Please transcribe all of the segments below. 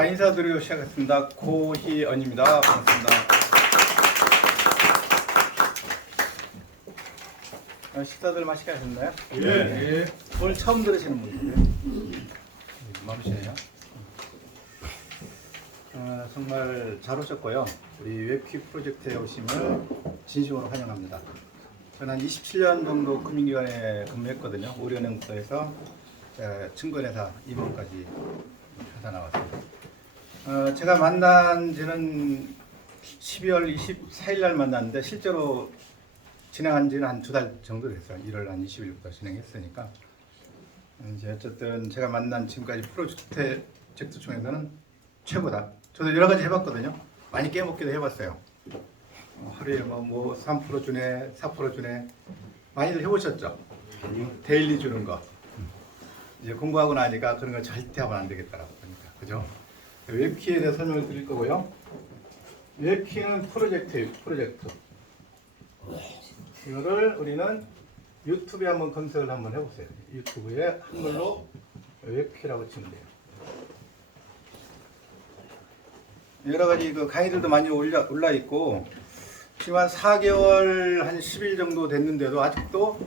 인사드리고 시작하겠습니다. 고희언입니다. 반갑습니다. 식사들 맛있게 하셨나요? 예. 오늘 처음 들으시는 분인데 많으시네요. 정말 잘 오셨고요. 우리 웹퀴 프로젝트에 오심을 진심으로 환영합니다. 저는 한 27년 정도 금융기관에 근무했거든요. 우리은행부에서 증권회사 임원까지 하다 나왔습니다. 제가 만난 지는 12월 24일 날 만났는데 실제로 진행한 지는 한 2달 정도 됐어요. 1월 한 20일부터 진행했으니까. 이제 어쨌든 제가 만난 지금까지 프로젝트 중에서는 최고다. 저도 여러 가지 해봤거든요. 많이 깨먹기도 해봤어요. 하루에 뭐 3% 주네, 4% 주네. 많이들 해보셨죠? 데일리 주는 거. 이제 공부하고 나니까 그런 거 절대 하면 안 되겠다라고 보니까. 그죠? 웹키에 대해 설명을 드릴 거고요. 웹키는 프로젝트예요. 프로젝트. 이거를 우리는 유튜브에 한번 검색을 한번 해보세요. 유튜브에 한글로 웹키라고 치면 돼요. 여러 가지 그 강의들도 많이 올라 있고 지금 한 4개월 한 10일 정도 됐는데도 아직도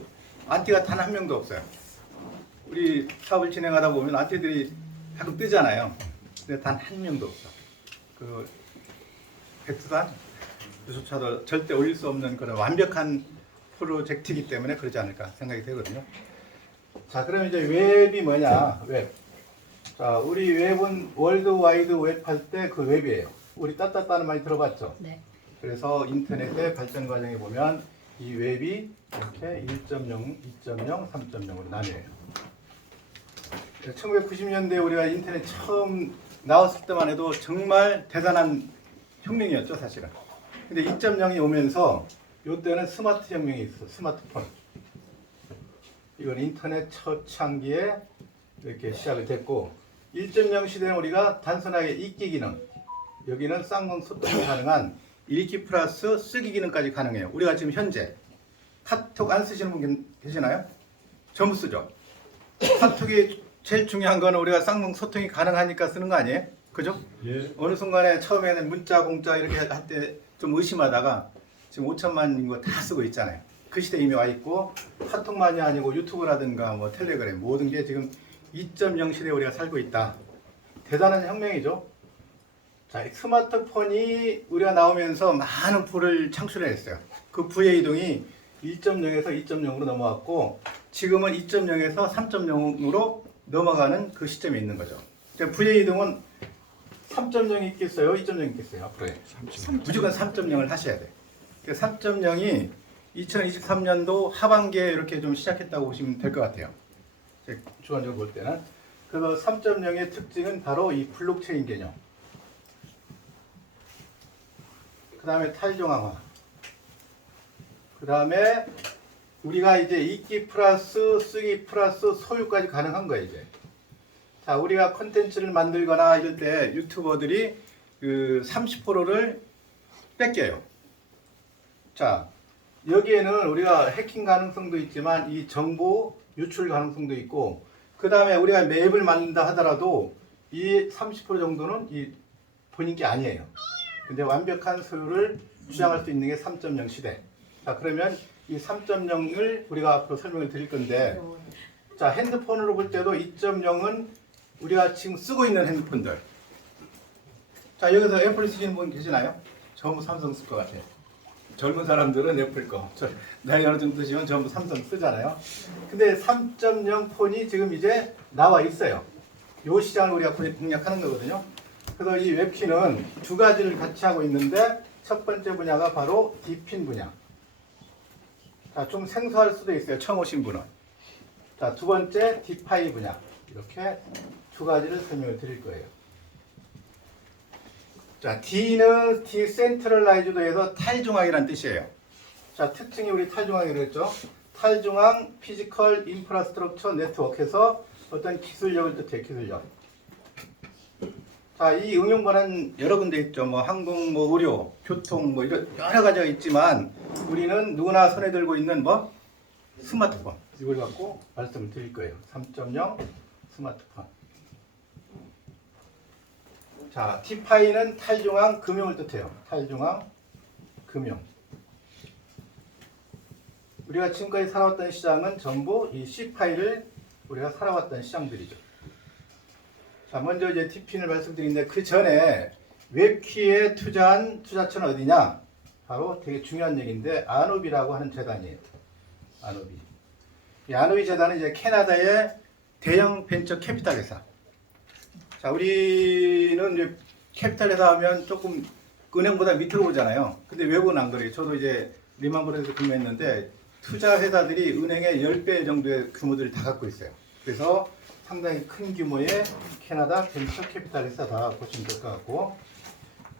안티가 단 한 명도 없어요. 우리 사업을 진행하다 보면 안티들이 가끔 뜨잖아요. 근데 단 한 명도 없어. 그 백두산 유소차도 절대 올릴 수 없는 그런 완벽한 프로젝트이기 때문에 그러지 않을까 생각이 되거든요. 자, 그럼 이제 웹이 뭐냐? 웹. 자, 우리 웹은 월드와이드 웹 할 때 그 웹이에요. 우리 따따따는 많이 들어봤죠? 네. 그래서 인터넷의 발전 과정에 보면 이 웹이 이렇게 1.0, 2.0, 3.0으로 나뉘어요. 1990년대에 우리가 인터넷 처음 나왔을 때만 해도 정말 대단한 혁명이었죠, 사실은. 근데 2.0이 오면서 이때는 스마트 혁명이 있어, 스마트폰. 이건 인터넷 초창기에 이렇게 시작이 됐고 1.0 시대는 우리가 단순하게 읽기 기능, 여기는 쌍방 소통이 가능한 읽기 플러스 쓰기 기능까지 가능해요. 우리가 지금 현재 카톡 안 쓰시는 분 계시나요? 전부 쓰죠. 카톡이 제일 중요한 거는 우리가 쌍방 소통이 가능하니까 쓰는 거 아니에요? 그죠? 예. 어느 순간에 처음에는 문자 공짜 이렇게 할 때 좀 의심하다가 지금 5천만인 거 다 쓰고 있잖아요. 그 시대에 이미 와 있고 카톡만이 아니고 유튜브라든가 뭐 텔레그램 모든 게 지금 2.0 시대에 우리가 살고 있다. 대단한 혁명이죠. 자, 스마트폰이 우리가 나오면서 많은 부를 창출해냈어요. 그 부의 이동이 1.0에서 2.0으로 넘어왔고 지금은 2.0에서 3.0으로 넘어가는 그 시점에 있는 거죠. 부의 이동은 3.0이 있겠어요? 2.0이 있겠어요? 앞으로에 무조건 3.0을 하셔야 돼. 3.0이 2023년도 하반기에 이렇게 좀 시작했다고 보시면 될 것 같아요. 주관적으로 볼 때는. 그래서 3.0의 특징은 바로 이 블록체인 개념. 그 다음에 탈중앙화. 그 다음에 우리가 이제 읽기 플러스 쓰기 플러스 소유까지 가능한 거예요, 이제. 자, 우리가 콘텐츠를 만들거나 이럴 때 유튜버들이 그 30%를 뺏겨요. 자, 여기에는 우리가 해킹 가능성도 있지만 이 정보 유출 가능성도 있고 그 다음에 우리가 맵을 만든다 하더라도 이 30% 정도는 이 본인 게 아니에요. 근데 완벽한 소유를 주장할 수 있는 게 3.0 시대. 자, 그러면 이 3.0을 우리가 앞으로 설명을 드릴 건데 자, 핸드폰으로 볼 때도 2.0은 우리가 지금 쓰고 있는 핸드폰들. 자, 여기서 애플 쓰시는 분 계시나요? 전부 삼성 쓸 것 같아요. 젊은 사람들은 애플 거. 나이 어느 정도 드시면 전부 삼성 쓰잖아요. 근데 3.0 폰이 지금 이제 나와 있어요. 이 시장을 우리가 공략하는 거거든요. 그래서 이 웹키는 두 가지를 같이 하고 있는데 첫 번째 분야가 바로 디핀 분야. 자, 좀 생소할 수도 있어요. 처음 오신 분은. 자, 두 번째 디파이 분야. 이렇게 두 가지를 설명을 드릴 거예요. 자, D는 디센트럴라이즈드에서 탈중앙이라는 뜻이에요. 자, 특징이 우리 탈중앙이라고 했죠. 탈중앙 피지컬 인프라스트럭처 네트워크에서 어떤 기술력을 뜻해요. 기술력. 자, 이 응용반은 여러 군데 있죠. 뭐 항공, 뭐 의료, 교통, 뭐 이런 여러 가지가 있지만 우리는 누구나 손에 들고 있는 뭐 스마트폰 이걸 갖고 말씀을 드릴 거예요. 3.0 스마트폰. 자, T파이는 탈중앙 금융을 뜻해요. 탈중앙 금융. 우리가 지금까지 살아왔던 시장은 전부 이 C파이를 우리가 살아왔던 시장들이죠. 자, 먼저 이제 TP인을 말씀드리는데 그 전에 웹키에 투자한 투자처는 어디냐? 바로 되게 중요한 얘기인데 아누비라고 하는 재단이에요. 아누비. 이 아누비 재단은 이제 캐나다의 대형 벤처 캐피탈 회사. 자, 우리는 이제 캐피탈 회사 하면 조금 은행보다 밑으로 오잖아요. 근데 외국은 안 그래요. 저도 이제 리만브레드에서 근무했는데 투자 회사들이 은행의 10배 정도의 규모들을 다 갖고 있어요. 그래서 상당히 큰 규모의 캐나다 벤처 캐피탈 회사다 보시면 될 것 같고,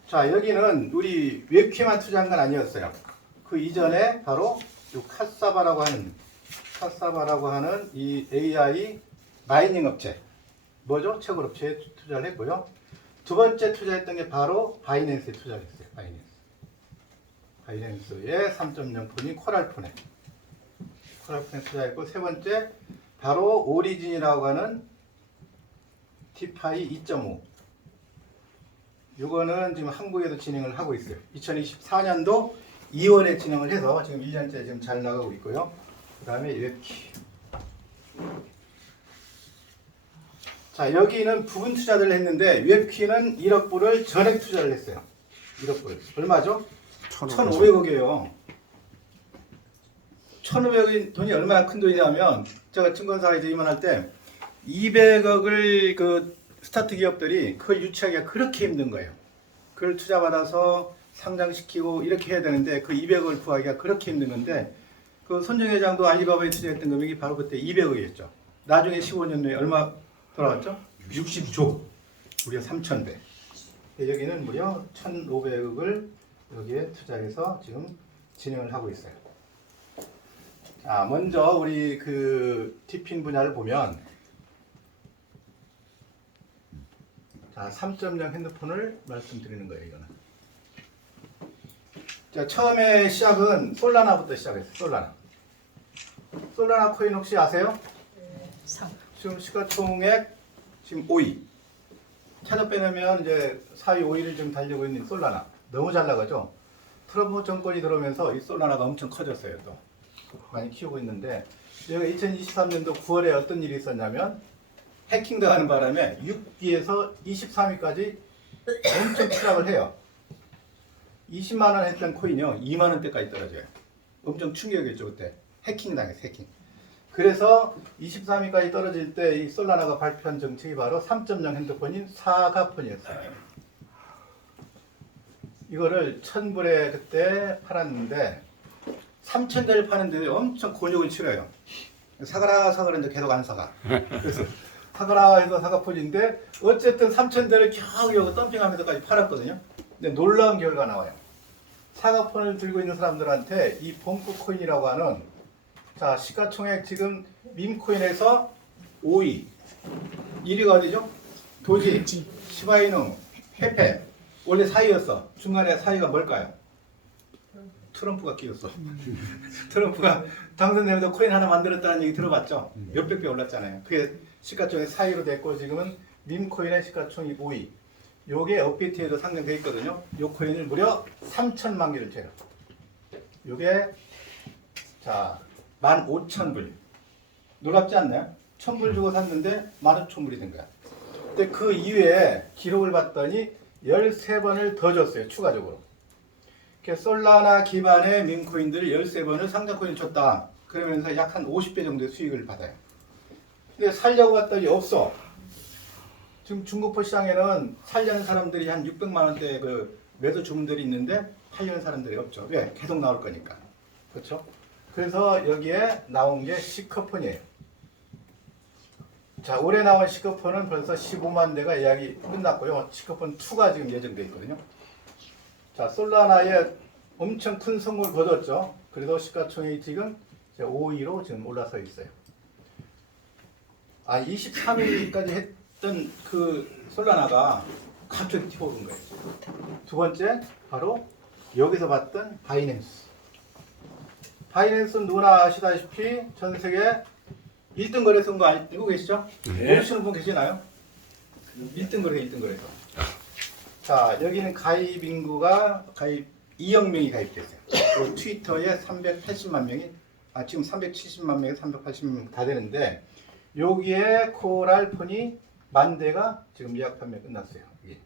자, 여기는 우리 웹키만 투자한 건 아니었어요. 그 이전에 바로 이 카사바라고 하는 이 AI 마이닝 업체, 뭐죠? 채굴 업체에 투자를 했고요. 두 번째 투자했던 게 바로 바이낸스에 투자를 했어요. 바이낸스의 3.0폰인 코랄폰에 투자했고, 세 번째 바로 오리진이라고 하는 티파이 2.5. 이거는 지금 한국에도 진행을 하고 있어요. 2024년도 2월에 진행을 해서 지금 1년째 지금 잘 나가고 있고요. 그 다음에 웹키. 자, 여기는 부분 투자를 했는데 웹키는 1억 불을 전액 투자를 했어요. 1억 불. 얼마죠? 1,500억이에요. 1,500억이 돈이 얼마나 큰 돈이냐면 제가 증권사에 이제 임원할 때 200억을 그 스타트 기업들이 그걸 유치하기가 그렇게 힘든 거예요. 그걸 투자받아서 상장시키고 이렇게 해야 되는데 그 200억을 구하기가 그렇게 힘든 건데 그 손정 회장도 알리바바에 투자했던 금액이 바로 그때 200억이었죠. 나중에 15년 후에 얼마 돌아왔죠? 60조. 우리가 3,000배. 여기는 무려 1,500억을 여기에 투자해서 지금 진행을 하고 있어요. 자, 먼저 우리 그 티핀 분야를 보면, 자, 3.0 핸드폰을 말씀드리는 거예요, 이거는. 자, 처음에 시작은 솔라나부터 시작했어요. 솔라나 코인 혹시 아세요? 지금 시가총액 지금 5위. 찾아 빼내면 이제 4위, 5위를 지금 달리고 있는 솔라나. 너무 잘 나가죠? 트럼프 정권이 들어오면서 이 솔라나가 엄청 커졌어요, 또. 많이 키우고 있는데, 여기가 2023년도 9월에 어떤 일이 있었냐면, 해킹 당하는 바람에 6위에서 23위까지 엄청 추락을 해요. 20만원 했던 코인이요, 2만원대까지 떨어져요. 엄청 충격이었죠, 그때. 해킹 당했어요, 해킹. 그래서 23위까지 떨어질 때 이 솔라나가 발표한 정책이 바로 3.0 핸드폰인 사과폰이었어요. 이거를 1,000불에 그때 팔았는데 3,000대를 파는데 엄청 곤욕을 치러요. 사가라 했는데 계속 안 사가. 그래서 사가라 해서 사과폰인데 어쨌든 3,000대를 겨우 덤핑하면서까지 팔았거든요. 근데 놀라운 결과가 나와요. 사과폰을 들고 있는 사람들한테 이 봄크 코인이라고 하는, 자, 시가총액 지금 밈코인에서 5위. 1위가 어디죠? 도지, 시바이누, 페페. 원래 4위였어. 중간에 4위가 뭘까요? 트럼프가 끼웠어. 트럼프가 당선되면서 코인 하나 만들었다는 얘기 들어봤죠? 몇백 배 올랐잖아요. 그게 시가총액 4위로 됐고 지금은 밈코인의 시가총액 5위. 요게 업비트에도 상장되어 있거든요. 요 코인을 무려 3천만 개를 채요. 요게 자 15,000불. 놀랍지 않나요? 1,000불 주고 샀는데 15,000불이 된 거야. 근데 그 이후에 기록을 봤더니 13번을 더 줬어요. 추가적으로. 솔라나 기반의 밈코인들을 13번을 상장코인을 줬다. 그러면서 약 한 50배 정도의 수익을 받아요. 근데 살려고 봤더니 없어. 지금 중국포 시장에는 살려는 사람들이 한 600만 원대 그 매도 주문들이 있는데 팔려는 사람들이 없죠. 왜? 계속 나올 거니까. 그렇죠? 그래서 여기에 나온 게 시커폰이에요. 자, 올해 나온 시커폰은 벌써 15만 대가 예약이 끝났고요. 시커폰 2가 지금 예정되어 있거든요. 자, 솔라나에 엄청 큰 성공을 거뒀죠. 그래서 시가총액이 지금 5위로 지금 올라서 있어요. 23위까지 했던 그 솔라나가 갑자기 튀어오른 거예요. 두 번째, 바로 여기서 봤던 바이낸스. 바이낸스는 누구나 아시다시피 전 세계 1등 거래소인 거 알고 계시죠? 모르시는 분 계시나요? 1등 거래소. 자, 여기는 가입 인구가 2억 명이 가입됐어요. 그리고 트위터에 380만 명이, 지금 370만 명에 380만 다 되는데, 여기에 코랄 폰이 10,000대가 지금 예약 판매 끝났어요. 예.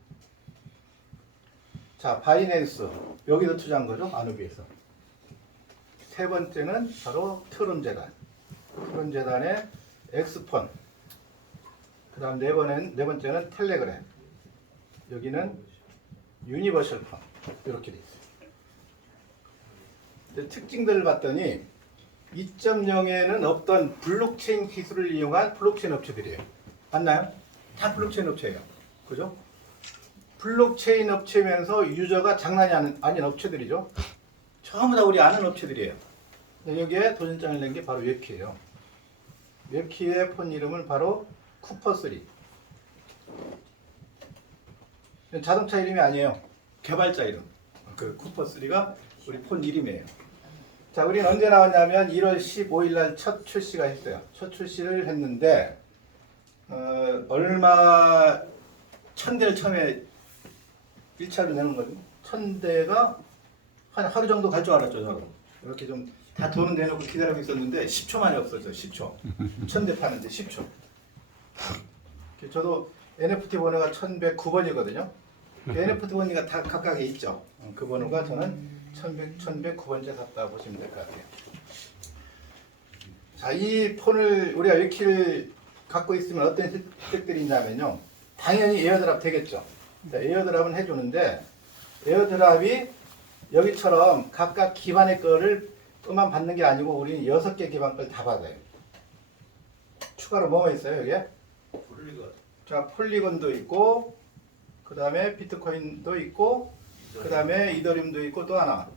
자, 바이낸스. 여기도 투자한 거죠. 아누비에서. 세 번째는 바로 트론재단. 트론재단의 엑스폰. 그 다음 네 번째는 텔레그램. 여기는 유니버셜 폰. 이렇게 돼 있어요. 특징들을 봤더니 2.0에는 없던 블록체인 기술을 이용한 블록체인 업체들이에요. 맞나요? 다 블록체인 업체예요. 그죠? 블록체인 업체면서 유저가 장난이 아닌 업체들이죠. 전부 다 우리 아는 업체들이에요. 여기에 도전장을 낸 게 바로 웹키예요. 웹키의 폰 이름은 바로 쿠퍼3. 자동차 이름이 아니에요. 개발자 이름. 그 쿠퍼3가 우리 폰 이름이에요. 자, 우리는 언제 나왔냐면 1월 15일 날 첫 출시가 했어요. 첫 출시를 했는데 얼마 1,000대를 처음에 1차로 내는 거죠. 1,000대가 한 하루 정도 갈 줄 알았죠, 저는. 이렇게 좀 다 돈은 내놓고 기다리고 있었는데 10초 만에 없어졌어요. 10초. 1,000대 파는데 10초. 저도 NFT 번호가 1109번이거든요. NFT 번호가 다 각각에 있죠. 그 번호가 저는 1109번째 샀다 보시면 될 것 같아요. 자, 이 폰을 우리가 웹키를 갖고 있으면 어떤 혜택들이 있냐면요. 당연히 에어드랍 되겠죠. 에어드랍은 해주는데 에어드랍이 여기처럼 각각 기반의 거만 받는 게 아니고 우리는 6개 기반 걸 다 받아요. 추가로 뭐가 있어요 여기에? 폴리건. 자, 폴리건도 있고 그 다음에 비트코인도 있고 그 다음에 이더리움도 있고 또 하나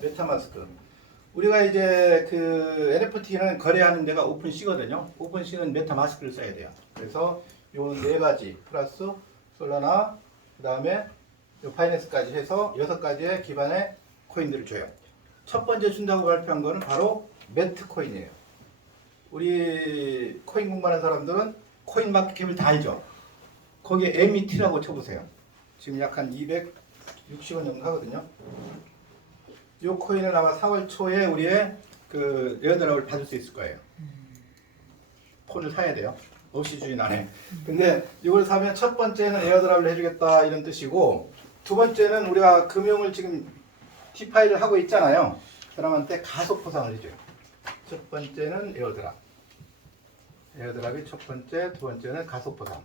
메타마스크. 우리가 이제 그 NFT는 거래하는 데가 오픈시거든요. 오픈시는 메타마스크를 써야 돼요. 그래서 요 4가지 플러스 솔라나 그 다음에 파이낸스까지 해서 6가지의 기반의 코인들을 줘요. 첫 번째 준다고 발표한 거는 바로 매트코인이에요. 우리 코인 공부하는 사람들은 코인 마켓캡을 다 알죠. 거기에 MET라고 쳐보세요. 지금 약 한 260원 정도 하거든요. 이 코인을 아마 4월 초에 우리의 그 에어드랍을 받을 수 있을 거예요. 폰을 사야 돼요. 없이 주인 안에. 근데 이걸 사면 첫 번째는 에어드랍을 해주겠다 이런 뜻이고, 두 번째는 우리가 금융을 지금 디파이를 하고 있잖아요. 사람한테 가속 포상을 해줘요. 첫 번째는 에어드랍. 에어드랍이 첫 번째, 두 번째는 가속 포상.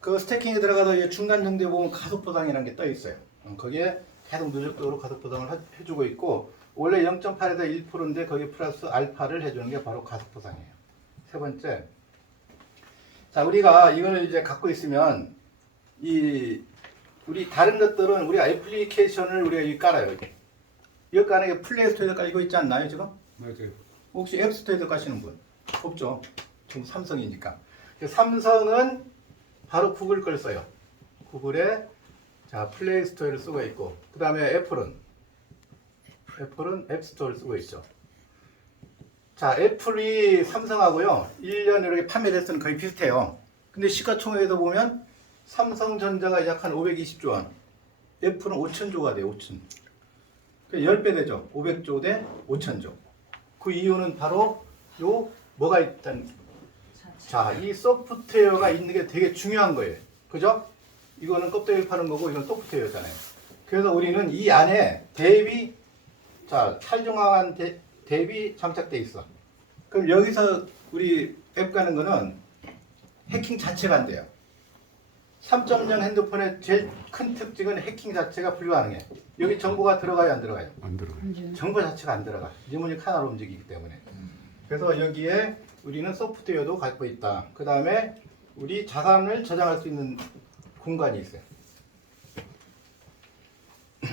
그 스태킹에 들어가서 중간 정도에 보면 가속 포상이라는 게 떠 있어요. 거기에 계속 누적적으로 가속 포상을 해주고 있고, 원래 0.8에서 1%인데 거기 플러스 알파를 해주는 게 바로 가속 포상이에요. 세 번째, 자, 우리가 이거를 이제 갖고 있으면 우리 다른 것들은 우리가 애플리케이션을 우리가 여기 깔아요. 이거 까는 게 플레이스토어에서 깔리고 있지 않나요 지금? 맞아요. 혹시 앱스토어에서 까시는 분? 없죠. 지금 삼성이니까. 삼성은 바로 구글 걸 써요. 구글에 자 플레이스토어를 쓰고 있고, 그 다음에 애플은 앱스토어를 쓰고 있죠. 자, 애플이 삼성하고요 1년 이렇게 판매 대수는 거의 비슷해요. 근데 시가총액에서 보면 삼성전자가 약 한 520조 원, 애플은 5천조가 돼요. 5천. 10배 되죠. 500조 대 5천조. 그 이유는 바로 요 뭐가 있다는, 자, 이 소프트웨어가 있는 게 되게 중요한 거예요. 그죠? 이거는 껍데기 파는 거고 이건 소프트웨어잖아요. 그래서 우리는 이 안에 대비, 자, 탈중앙한 대비 장착돼 있어. 그럼 여기서 우리 앱 가는 거는 해킹 자체가 안 돼요. 3.0 핸드폰의 제일 큰 특징은 해킹 자체가 불가능해. 여기 정보가 들어가요, 안 들어가요? 안 들어가요. 정보 자체가 안 들어가. 니모닉 하나로 움직이기 때문에. 그래서 여기에 우리는 소프트웨어도 갖고 있다. 그 다음에 우리 자산을 저장할 수 있는 공간이 있어요.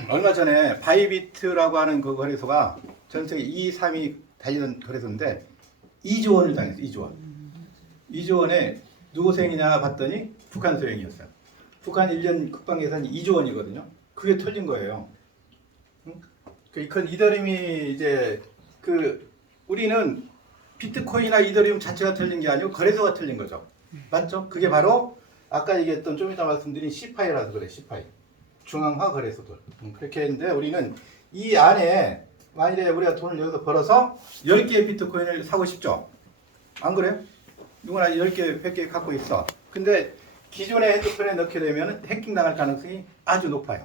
얼마 전에 바이비트라고 하는 그 거래소가 전 세계 2, 3위 달리는 거래소인데 2조 원을 당했어요. 2조 원. 2조 원에 누구 소행이냐 봤더니 북한 소행이었어요. 북한 1년 국방 예산이 2조 원이거든요. 그게 털린 거예요. 그건 이더리움이 이제 우리는 비트코인이나 이더리움 자체가 털린 게 아니고 거래소가 털린 거죠. 맞죠? 그게 바로 아까 얘기했던 좀 이따 말씀드린 C파이라서 그래. C파이. 중앙화 거래소들. 그렇게 했는데 우리는 이 안에 만일에 우리가 돈을 여기서 벌어서 10개의 비트코인을 사고 싶죠? 안 그래요? 누구나 10개, 100개 갖고 있어. 근데 기존의 핸드폰에 넣게 되면 해킹 당할 가능성이 아주 높아요.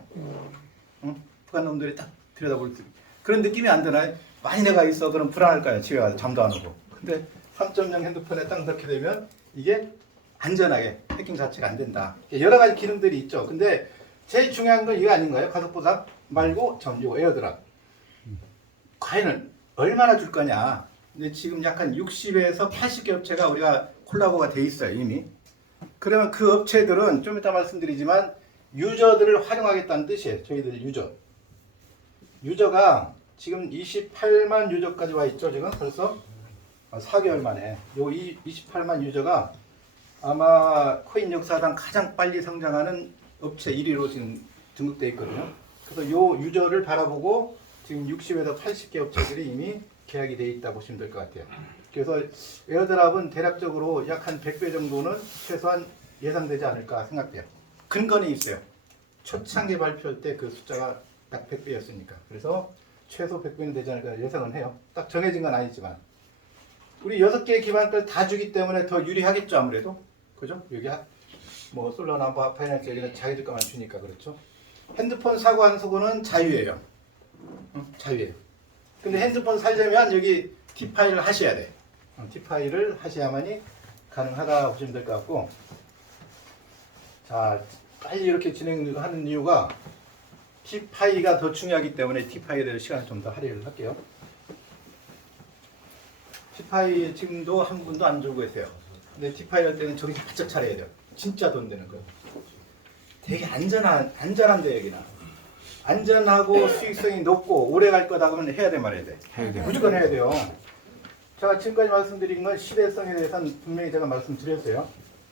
응? 북한 놈들이 딱 들여다볼 수 그런 느낌이 안 드나요? 많이 내가 있어. 그럼 불안할까요? 집에 가서 잠도 안 오고. 근데 3.0 핸드폰에 딱 넣게 되면 이게 안전하게 해킹 자체가 안 된다. 여러 가지 기능들이 있죠. 근데 제일 중요한 건 이거 아닌가요? 가속보상 말고 전류 에어드랍. 과연 얼마나 줄 거냐? 근데 지금 약간 60에서 80개 업체가 우리가 콜라보가 돼 있어요, 이미. 그러면 그 업체들은 좀 이따 말씀드리지만 유저들을 활용하겠다는 뜻이에요. 저희들 유저. 유저가 지금 28만 유저까지 와 있죠. 지금 벌써 4개월 만에. 요 28만 유저가 아마 코인 역사상 가장 빨리 성장하는 업체 1위로 지금 등록되어 있거든요. 그래서 요 유저를 바라보고 지금 60에서 80개 업체들이 이미 계약이 되어 있다 보시면 될 것 같아요. 그래서 에어드랍은 대략적으로 약 한 100배 정도는 최소한 예상되지 않을까 생각돼요. 근거는 있어요. 초창기 발표할 때 그 숫자가 딱 100배였으니까. 그래서 최소 100배는 되지 않을까 예상은 해요. 딱 정해진 건 아니지만. 우리 6개의 기반걸 다 주기 때문에 더 유리하겠죠, 아무래도. 그죠? 여기 뭐 솔라나 파이낸스 여기는 자기들 것만 주니까 그렇죠. 핸드폰 사고 안 사고는 자유예요. 자유예요. 근데 핸드폰 살려면 여기 T파일을 하셔야 돼. T파일을 하셔야만이 가능하다 보시면 될 것 같고. 자, 빨리 이렇게 진행하는 이유가 T파이가 더 중요하기 때문에 T파이에 대해 시간을 좀 더 할애를 할게요. T파이 지금도 한 분도 안 들고 계세요. 근데 T파이 할 때는 정신 바짝 차려야 돼요. 진짜 돈 되는 거예요. 되게 안전한데 여기는. 안전하고 수익성이 높고 오래 갈 거다 그러면 해야 돼 말해야 돼. 무조건 해야 돼요. 제가 지금까지 말씀드린 건 시대성에 대해서는 분명히 제가 말씀드렸어요.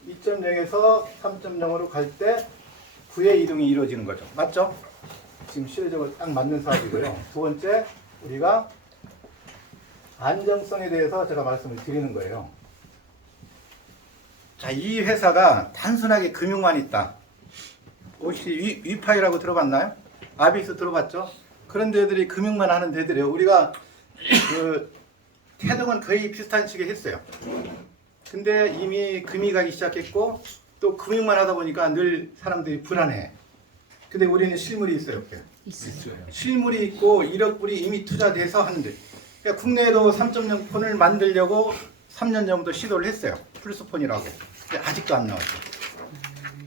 2.0에서 3.0으로 갈 때 9의 이동이 이루어지는 거죠. 맞죠? 지금 시대적으로 딱 맞는 사업이고요. 두 번째, 우리가 안정성에 대해서 제가 말씀을 드리는 거예요. 자, 이 회사가 단순하게 금융만 있다. 혹시 위파이라고 들어봤나요? 아비스 들어봤죠? 그런 데들이 금융만 하는 데들이에요. 우리가 그 태동은 거의 비슷한 시기에 했어요. 근데 이미 금이 가기 시작했고 또 금융만 하다 보니까 늘 사람들이 불안해. 근데 우리는 실물이 있어요. 이렇게. 있어요. 실물이 있고 1억 불이 이미 투자돼서 하는데 그러니까 국내에도 3.0 폰을 만들려고 3년 전부터 시도를 했어요. 플스폰이라고. 근데 아직도 안 나왔어요.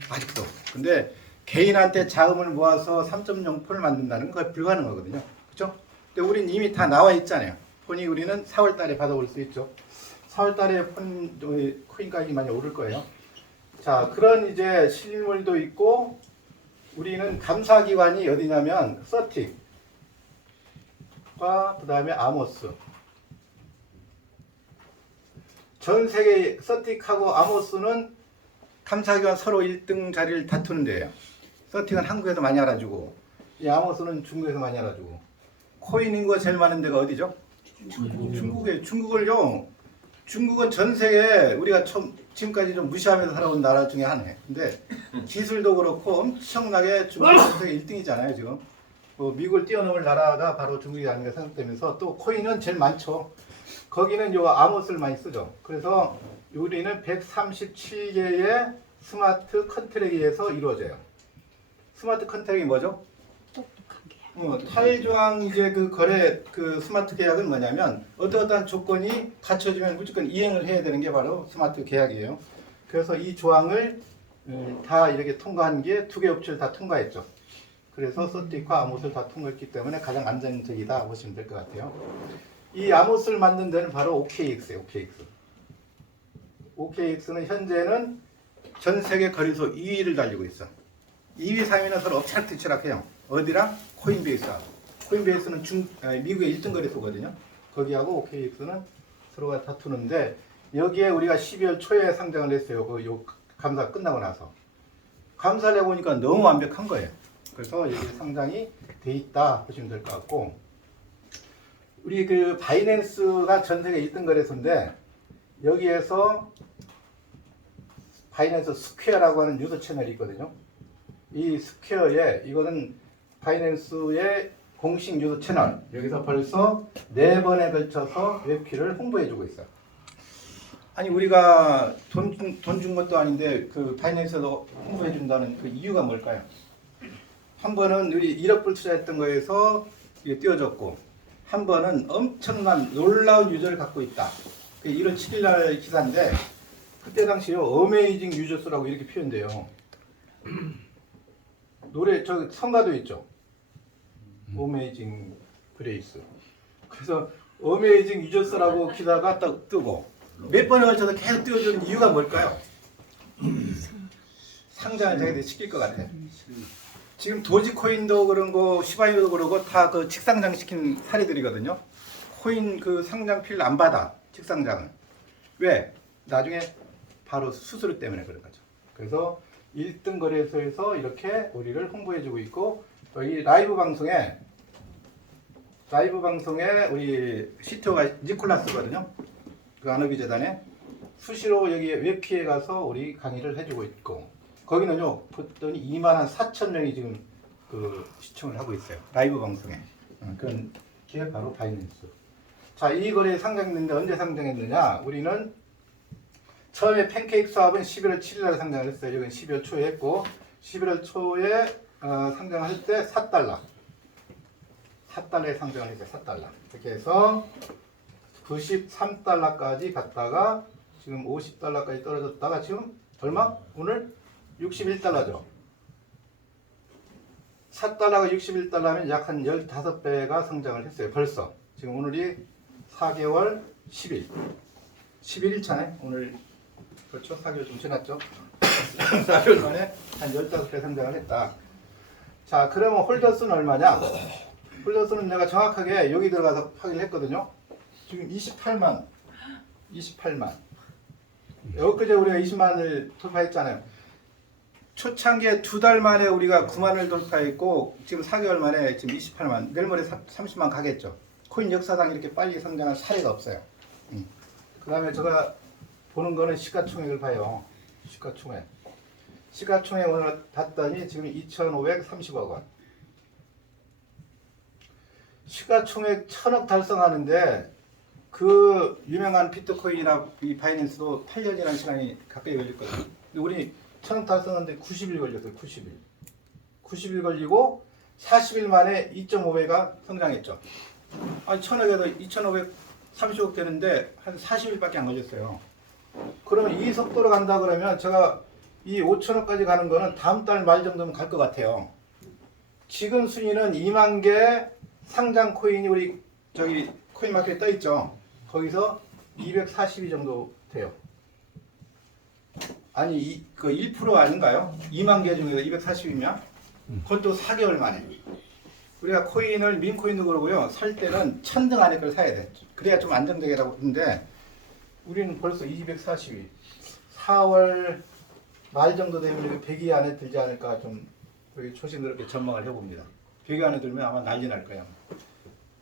아직도. 근데 개인한테 자금을 모아서 3.0 폰을 만든다는 건 불가능하거든요. 그렇죠? 근데 우린 이미 다 나와 있잖아요. 폰이 우리는 4월 달에 받아올 수 있죠. 4월 달에 코인 가격이 많이 오를 거예요. 자, 그런 이제 실물도 있고 우리는 감사기관이 어디냐면 서틱과 그 다음에 아모스. 전 세계 서틱하고 아모스는 감사기관 서로 1등 자리를 다투는 데예요. 서틱은 한국에서 많이 알아주고 이 아모스는 중국에서 많이 알아주고 코인 인구가 제일 많은 데가 어디죠? 중국에 중국은 전 세계에 우리가 지금까지 좀 무시하면서 살아온 나라 중에 하나예요. 근데 기술도 그렇고 엄청나게 중국이 전 세계 1등이잖아요 지금. 뭐 미국을 뛰어넘을 나라가 바로 중국이 아닌가 생각되면서 또 코인은 제일 많죠. 거기는 요 아모스를 많이 쓰죠. 그래서 우리는 137개의 스마트 컨트랙에 의해서 이루어져요. 스마트 컨트랙이 뭐죠? 탈조항 이제 그 거래 그 스마트 계약은 뭐냐면 어떠한 조건이 갖춰지면 무조건 이행을 해야 되는 게 바로 스마트 계약이에요. 그래서 이 조항을 다 이렇게 통과한 게 2개 업체를 다 통과했죠. 그래서 서틱과 아모스를 다 통과했기 때문에 가장 안정적이다 보시면 될 것 같아요. 이 아모스를 만든 데는 바로 OKX예요. OKX는 현재는 전 세계 거래소 2위를 달리고 있어. 2위, 3위는 서로 엎치락뒤치락해요. 어디랑? 코인베이스하고. 코인베이스는 미국의 1등 거래소거든요. 거기하고 OKX는 서로가 다투는데 여기에 우리가 12월 초에 상장을 했어요. 요 감사 끝나고 나서. 감사를 해보니까 너무 완벽한 거예요. 그래서 여기 상장이 돼 있다 보시면 될 것 같고 우리 그 바이낸스가 전 세계 1등 거래소인데 여기에서 바이낸스 스퀘어라고 하는 유저 채널이 있거든요. 이 스퀘어에 이거는 바이낸스의 공식 유저 채널. 여기서 벌써 4번에 걸쳐서 웹키를 홍보해주고 있어요. 아니 우리가 돈 준 것도 아닌데 그 바이낸스도 홍보해준다는 그 이유가 뭘까요? 한 번은 우리 1억 불 투자했던 거에서 이게 띄워졌고, 한 번은 엄청난 놀라운 유저를 갖고 있다. 그 1월 7일 날 기사인데 그때 당시요 어메이징 유저수라고 이렇게 표현돼요. 노래 저 성가도 있죠. 어메이징 그레이스. 그래서 어메이징 유저수라고 기사가 딱 뜨고 몇 번에 걸쳐서 계속 띄워주는 이유가 뭘까요? 상장을 자기들이 시킬 것 같아. 지금 도지코인도 그런 거, 시바이노도 그러고 다 그 직상장 시킨 사례들이거든요. 코인 그 상장필 안 받아, 직상장을. 왜? 나중에 바로 수수료 때문에 그런 거죠. 그래서 1등 거래소에서 이렇게 우리를 홍보해주고 있고, 또 이 라이브 방송에 우리 CTO가 니콜라스거든요. 그 아너비재단에 수시로 여기 웹키에 가서 우리 강의를 해주고 있고, 거기는요 보더니 2만 4천 명이 지금 그 시청을 하고 있어요. 라이브 방송에. 그런 게 바로 바이낸스. 자, 이 거래에 상장했는데 언제 상장했느냐? 우리는 처음에 팬케이크 사업은 11월 7일 날 상장을 했어요. 여기는 12월 초에 했고, 11월 초에 상장할 때 4달러에 상장을 했어요. 4달러. 이렇게 해서 93달러까지 갔다가 지금 50달러까지 떨어졌다가 지금 얼마? 오늘 61달러죠. 4달러가 61달러면 약 한 15배가 성장을 했어요. 벌써. 지금 오늘이 4개월 10일. 11일 차네. 오늘 그렇죠? 4개월 좀 지났죠? 4개월 만에 한 15배 성장을 했다. 자, 그러면 홀더수는 얼마냐? 홀더수는 내가 정확하게 여기 들어가서 확인을 했거든요. 지금 28만. 엊그제 우리가 20만을 돌파했잖아요. 초창기에 2달 만에 우리가 9만을 돌파했고, 지금 4개월 만에 지금 28만, 내일 모레 30만 가겠죠. 코인 역사상 이렇게 빨리 성장한 사례가 없어요. 그 다음에 제가 보는 거는 시가총액을 봐요. 시가총액 오늘 봤더니 지금 2,530억 원. 시가총액 1,000억 달성하는데 그 유명한 비트코인이나 이 바이낸스도 8년이라는 시간이 가까이 걸렸거든요. 근데 우리 1,000억 달성하는데 90일 걸렸어요. 90일 걸리고 40일 만에 2.5배가 성장했죠. 아니 1,000억에도 2,530억 되는데 한 40일밖에 안 걸렸어요. 그러면 이 속도로 간다 그러면 제가 이 5,000억까지 가는 거는 다음 달 말 정도면 갈 것 같아요. 지금 순위는 2만 개 상장 코인이 우리 저기 코인마켓에 떠 있죠. 거기서 242 정도 돼요. 아니 그 1% 아닌가요? 2만 개 중에서 240이면 그것도 4개월 만에. 우리가 코인을 민코인도 그러고요. 살 때는 1,000등 안에 걸 사야 돼. 그래야 좀 안정되겠다고 그러는데 우리는 벌써 242. 4월 말 정도 되면 100위 안에 들지 않을까 좀 조심스럽게 전망을 해봅니다. 100위 안에 들면 아마 난리 날 거예요.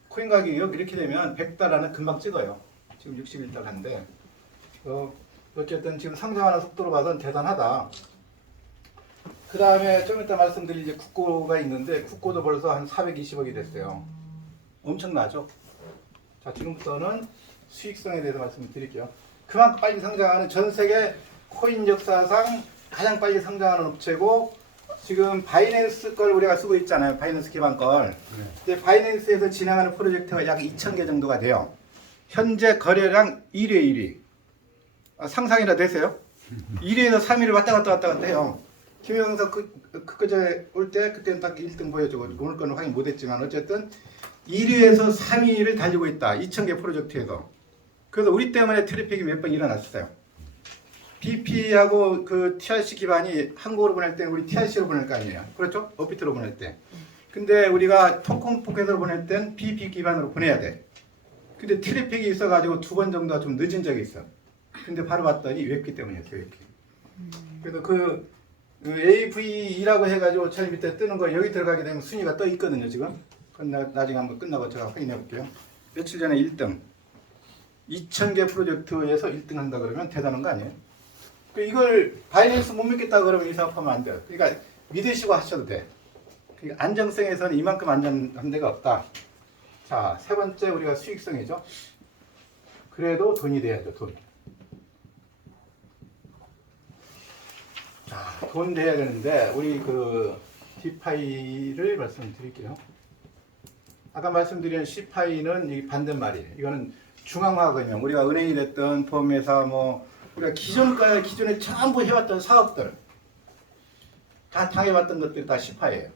코인 가격이 이렇게 되면 100달러는 금방 찍어요. 지금 61달러인데 어쨌든 지금 상장하는 속도로 봐서는 대단하다. 그 다음에 좀 이따 말씀드릴 이제 국고가 있는데 국고도 벌써 한 420억이 됐어요. 엄청나죠? 자, 지금부터는 수익성에 대해서 말씀드릴게요. 그만큼 빨리 성장하는 전 세계 코인 역사상 가장 빨리 성장하는 업체고, 지금 바이낸스 걸 우리가 쓰고 있잖아요. 바이낸스 기반 걸. 근데 바이낸스에서 진행하는 프로젝트가 약 2,000개 정도가 돼요. 현재 거래량 1위. 상상이나 되세요? 1위에서 3위를 왔다 갔다 해요. 김영석 그제 올 때 그때는 딱 1등 보여주고 오늘 거는 확인 못했지만 어쨌든 1위에서 3위를 달리고 있다. 2,000개 프로젝트에서. 그래서 우리 때문에 트래픽이 몇 번 일어났어요. BP하고 그 TRC 기반이 한국어로 보낼 때는 우리 TRC로 보낼 거 아니에요. 그렇죠? 업비트로 보낼 때. 근데 우리가 토큰 포켓으로 보낼 땐 BP 기반으로 보내야 돼. 근데 트래픽이 있어가지고 2번 정도가 좀 늦은 적이 있어. 근데 바로 봤더니 웹키 때문이었어요. 웹키. 그래서 그 AV라고 해가지고 제일 밑에 뜨는 거 여기 들어가게 되면 순위가 떠 있거든요. 지금. 그건 나중에 한번 끝나고 제가 확인해 볼게요. 며칠 전에 1등. 2,000개 프로젝트에서 1등 한다 그러면 대단한 거 아니에요? 이걸 바이낸스 못 믿겠다 그러면 이 생각하면 안 돼요. 그러니까 믿으시고 하셔도 돼. 그러니까 안정성에서는 이만큼 안전한 데가 없다. 자, 세 번째 우리가 수익성이죠. 그래도 돈이 돼야죠, 돈. 자, 돈 돼야 되는데 우리 그 D파이를 말씀드릴게요. 아까 말씀드린 C파이는 이 반대말이에요. 이거는 중앙화 금융. 우리가 은행이 됐든 보험회사 뭐 우리가 기존에 전부 해왔던 사업들 다 당해왔던 것들이 다 C파이예요.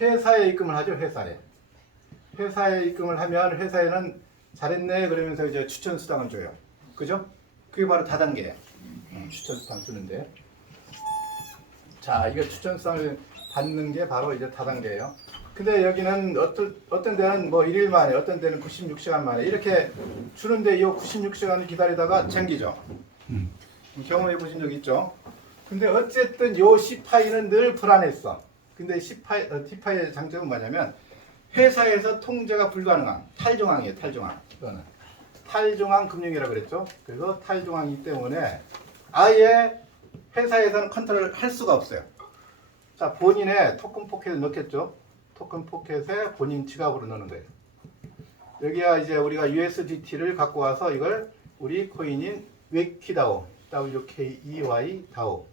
회사에 입금을 하죠, 회사에. 회사에 입금을 하면 회사에는 잘했네 그러면서 이제 추천 수당을 줘요. 그죠? 그게 바로 다단계예요. 추천 수당 주는데. 자, 이거 추천 수당을 받는 게 바로 이제 다단계예요. 근데 여기는 어떤 데는 뭐 1일 만에, 어떤 데는 96시간 만에 이렇게 주는데 이 96시간을 기다리다가 잠기죠. 경험해 보신 적 있죠? 근데 어쨌든 요 C파이는 늘 불안했어. 근데 D파이의 장점은 뭐냐면 회사에서 통제가 불가능한 탈종항이에요. 탈종항. 이거는 탈종항 금융이라고 그랬죠. 그래서 탈종항이기 때문에 아예 회사에서는 컨트롤을 할 수가 없어요. 자, 본인의 토큰 포켓에 넣겠죠. 토큰 포켓에 본인 지갑으로 넣는 거예요. 여기야 이제 우리가 USDT를 갖고 와서 이걸 우리 코인인 위키다오, WKEY 다오.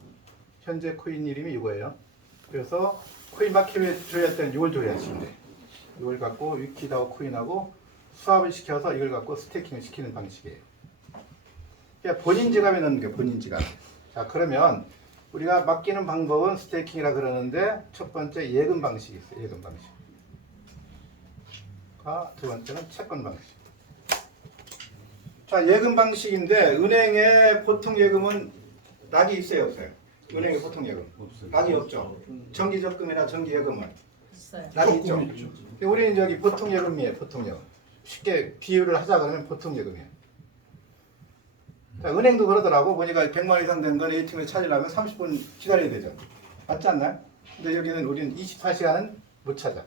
현재 코인 이름이 이거예요. 그래서 코인 마켓에 줘야 때는 이걸 줘야지. 이걸 갖고 위키다오 코인하고 수합을 시켜서 이걸 갖고 스테이킹을 시키는 방식이에요. 그러니까 본인 지갑에 넣는 게 본인 지갑. 자, 그러면 우리가 맡기는 방법은 스테이킹이라 그러는데 첫 번째 예금 방식이 있어요. 예금 방식. 두 번째는 채권 방식. 자, 예금 방식인데 은행에 보통 예금은 락이 있어요, 없어요? 은행에 보통 예금 없어요. 락이 없죠. 정기 적금이나 정기 예금은 있어요. 락이 있죠. 우리는 여기 보통 예금이에요. 보통 예금. 쉽게 비유를 하자 그러면 보통 예금이에요. 자, 은행도 그러더라고. 보니까 100만 원 이상 된 건 ATM에 찾으려면 30분 기다려야 되죠. 맞지 않나요? 근데 여기는 우리는 24시간은 못 찾아.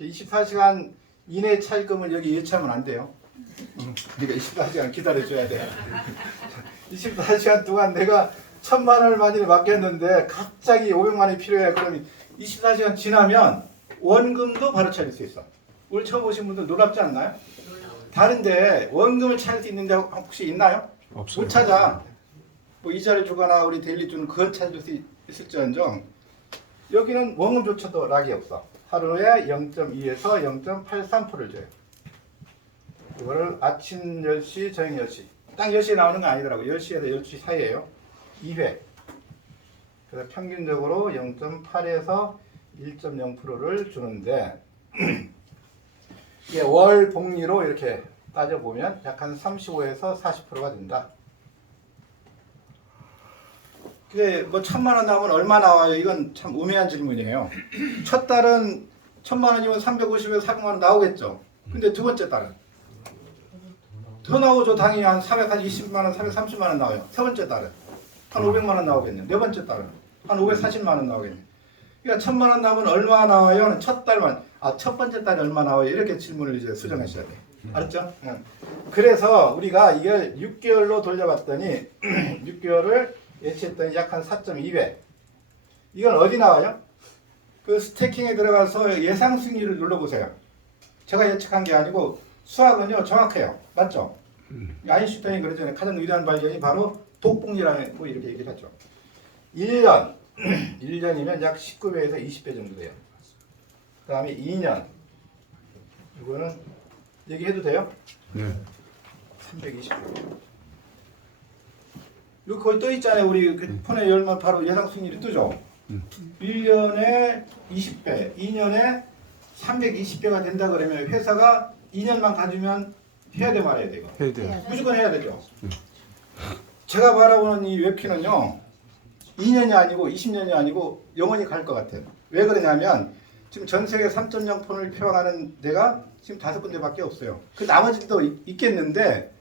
24시간 이내에 찾을 거면 여기 예치하면 안 돼요. 그러니까 24시간 기다려줘야 돼. 24시간 동안 내가 1000만 원을 많이 맡겼는데 갑자기 500만 원이 필요해. 그러면 24시간 지나면 원금도 바로 찾을 수 있어. 오늘 처음 오신 분들 놀랍지 않나요? 다른데 원금을 찾을 수 있는데 혹시 있나요? 없어요. 못 찾아. 뭐 이자를 주거나 우리 데일리 주는 그건 찾을 수 있을지언정 여기는 원금조차도 락이 없어. 하루에 0.2에서 0.83%를 줘요. 이거를 아침 10시, 저녁 10시. 딱 10시에 나오는 거 아니더라고. 10시에서 12시 사이에요. 2회. 그래서 평균적으로 0.8에서 1.0%를 주는데 이게 월 복리로 이렇게 따져보면 약 한 35에서 40%가 된다. 근데 뭐 1000만 원 나오면 얼마 나와요? 이건 참 우매한 질문이에요. 첫 달은 1000만 원이면 350에서 400만 원 나오겠죠. 근데 두 번째 달은 더 나오죠. 당연히 한 320만 원, 330만 원 나와요. 세 번째 달은 한 500만 원 나오겠네. 네 번째 달은 한 540만 원 나오겠네. 그러니까 1000만 원 나오면 얼마 나와요? 첫 달만. 첫 번째 달에 얼마 나와요? 이렇게 질문을 이제 수정하셔야 돼요. 알았죠? 그래서 우리가 이걸 6개월로 돌려봤더니 6개월을 예측했더니 약 한 4.2배. 이건 어디 나와요? 그 스태킹에 들어가서 예상 수익률을 눌러보세요. 제가 예측한 게 아니고 수학은요 정확해요. 맞죠? 아인슈타인이 그러잖아요. 가장 위대한 발견이 바로 독복리라는 거 이렇게 얘기를 하죠. 1년 1년이면 약 19배에서 20배 정도 돼요. 그 다음에 2년 이거는 얘기해도 돼요? 네. 320배. 여기 거기 떠 있잖아요. 우리 그 폰에 열면 바로 예상 수익률이 뜨죠. 1년에 20배, 2년에 320배가 된다 그러면 회사가 2년만 가지면 해야 돼 말아야 돼 이거. 해야 돼요. 무조건 해야 되죠. 제가 바라보는 이 웹키는요. 2년이 아니고 20년이 아니고 영원히 갈 것 같아요. 왜 그러냐면 지금 전 세계 3.0 폰을 표방하는 데가 지금 5군데밖에 없어요. 그 나머지도 있겠는데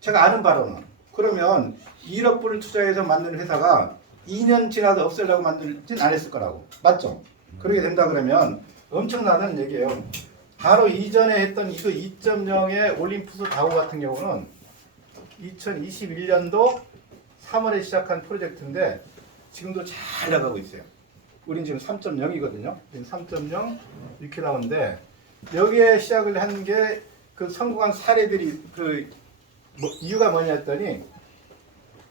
제가 아는 바로는 그러면 1억 불을 투자해서 만든 회사가 2년 지나도 없애려고 만들진 않았을 거라고. 맞죠? 그렇게 된다 그러면 엄청나는 얘기예요. 바로 이전에 했던 이거 2.0의 올림푸스 다오 같은 경우는 2021년도 3월에 시작한 프로젝트인데 지금도 잘 나가고 있어요. 우린 지금 3.0이거든요. 지금 3.0 이렇게 나오는데 여기에 시작을 한 게 그 성공한 사례들이 이유가 뭐냐 했더니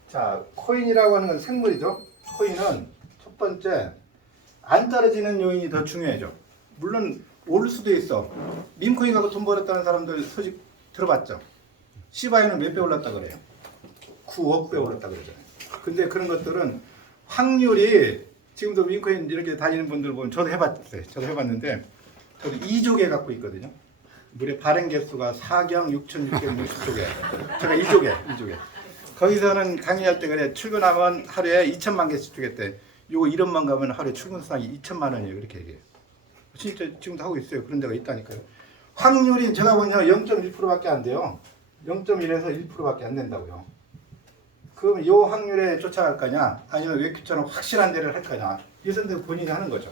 자 코인이라고 하는 건 생물이죠. 코인은 첫 번째 안 떨어지는 요인이 더 중요해져. 물론 오를 수도 있어. 밈코인 갖고 돈 벌었다는 사람들 소식 들어봤죠? 시바이는 몇 배 올랐다 그래요? 9억 배 올랐다 그러잖아요. 근데 그런 것들은 확률이 지금도 밈코인 이렇게 다니는 분들 보면 저도 해봤어요. 저도 해봤는데 저도 2조개 갖고 있거든요. 무려 발행 개수가 4경 6,660조개. 제가 2조개. 거기서는 강의할 때 그래 출근하면 하루에 2천만 개씩 주겠대. 요거 1원만 가면 하루에 출근 수당이 2천만 원이에요. 그렇게 얘기해요. 진짜 지금도 하고 있어요. 그런 데가 있다니까요. 확률이 제가 보면 0.1%밖에 안 돼요. 0.1에서 1%밖에 안 된다고요. 그럼 이 확률에 쫓아갈 거냐? 아니면 웹큐처럼 확실한 데를 할 거냐? 이 선택 본인이 하는 거죠.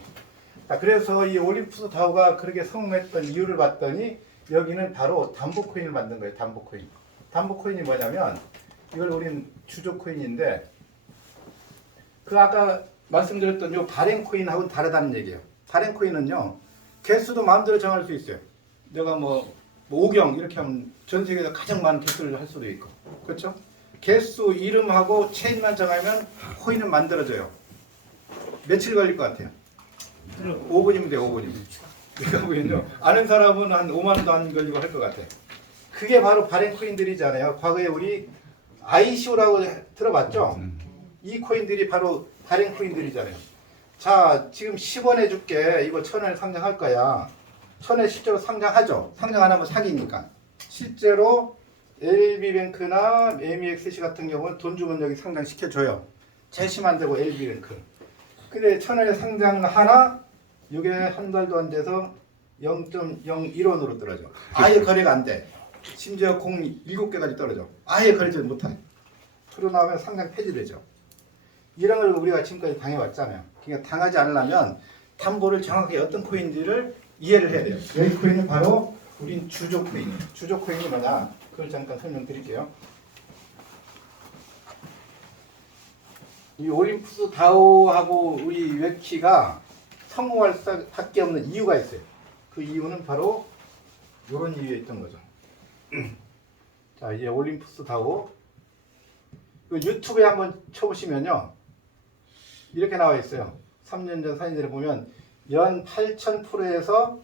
자, 그래서 이 올림푸스 다우가 그렇게 성공했던 이유를 봤더니 여기는 바로 담보코인을 만든 거예요. 담보코인. 담보코인이 뭐냐면 이걸 우린 주조코인인데 그 아까 말씀드렸던 요 발행코인하고는 다르다는 얘기예요. 발행코인은요. 개수도 마음대로 정할 수 있어요. 내가 뭐 5경 이렇게 하면 전 세계에서 가장 많은 개수를 할 수도 있고. 그렇죠? 개수 이름하고 체인만 정하면 코인은 만들어져요. 며칠 걸릴 것 같아요? 5분이면 돼요. 5분이면. 그러니까 아는 사람은 한 5만 원도 안 걸리고 할 것 같아. 그게 바로 발행 코인들이잖아요. 과거에 우리 ICO라고 들어봤죠? 이 코인들이 바로 발행 코인들이잖아요. 자, 지금 10원 해줄게. 이거 1,000원에 상장할 거야. 1,000원에 실제로 상장하죠. 상장 안 하면 사기니까. 실제로 LB뱅크나 MEXC 같은 경우는 돈 주면 여기 상장시켜줘요. 재심 안 되고 LB뱅크. 근데 1,000원에 상장 하나, 이게 한 달도 안 돼서 0.01원으로 떨어져. 아예 거래가 안 돼. 심지어 공 7개까지 떨어져. 아예 거래를 못해. 그러고 나면 상장 폐지되죠. 이런 걸 우리가 지금까지 당해왔잖아요. 그러니까 당하지 않으려면 담보를 정확하게 어떤 코인지를 이해를 해야 돼요. 여기 코인은 바로 우린 주조 코인. 주조 코인이 뭐냐? 그걸 잠깐 설명드릴게요. 이 올림푸스 다오하고 우리 웹키가 성공할 수밖에 없는 이유가 있어요. 그 이유는 바로 이런 이유에 있던 거죠. 자, 이제 올림푸스 다오 유튜브에 한번 쳐보시면요. 이렇게 나와 있어요. 3년 전, 4년 전에 보면 연 8,000%에서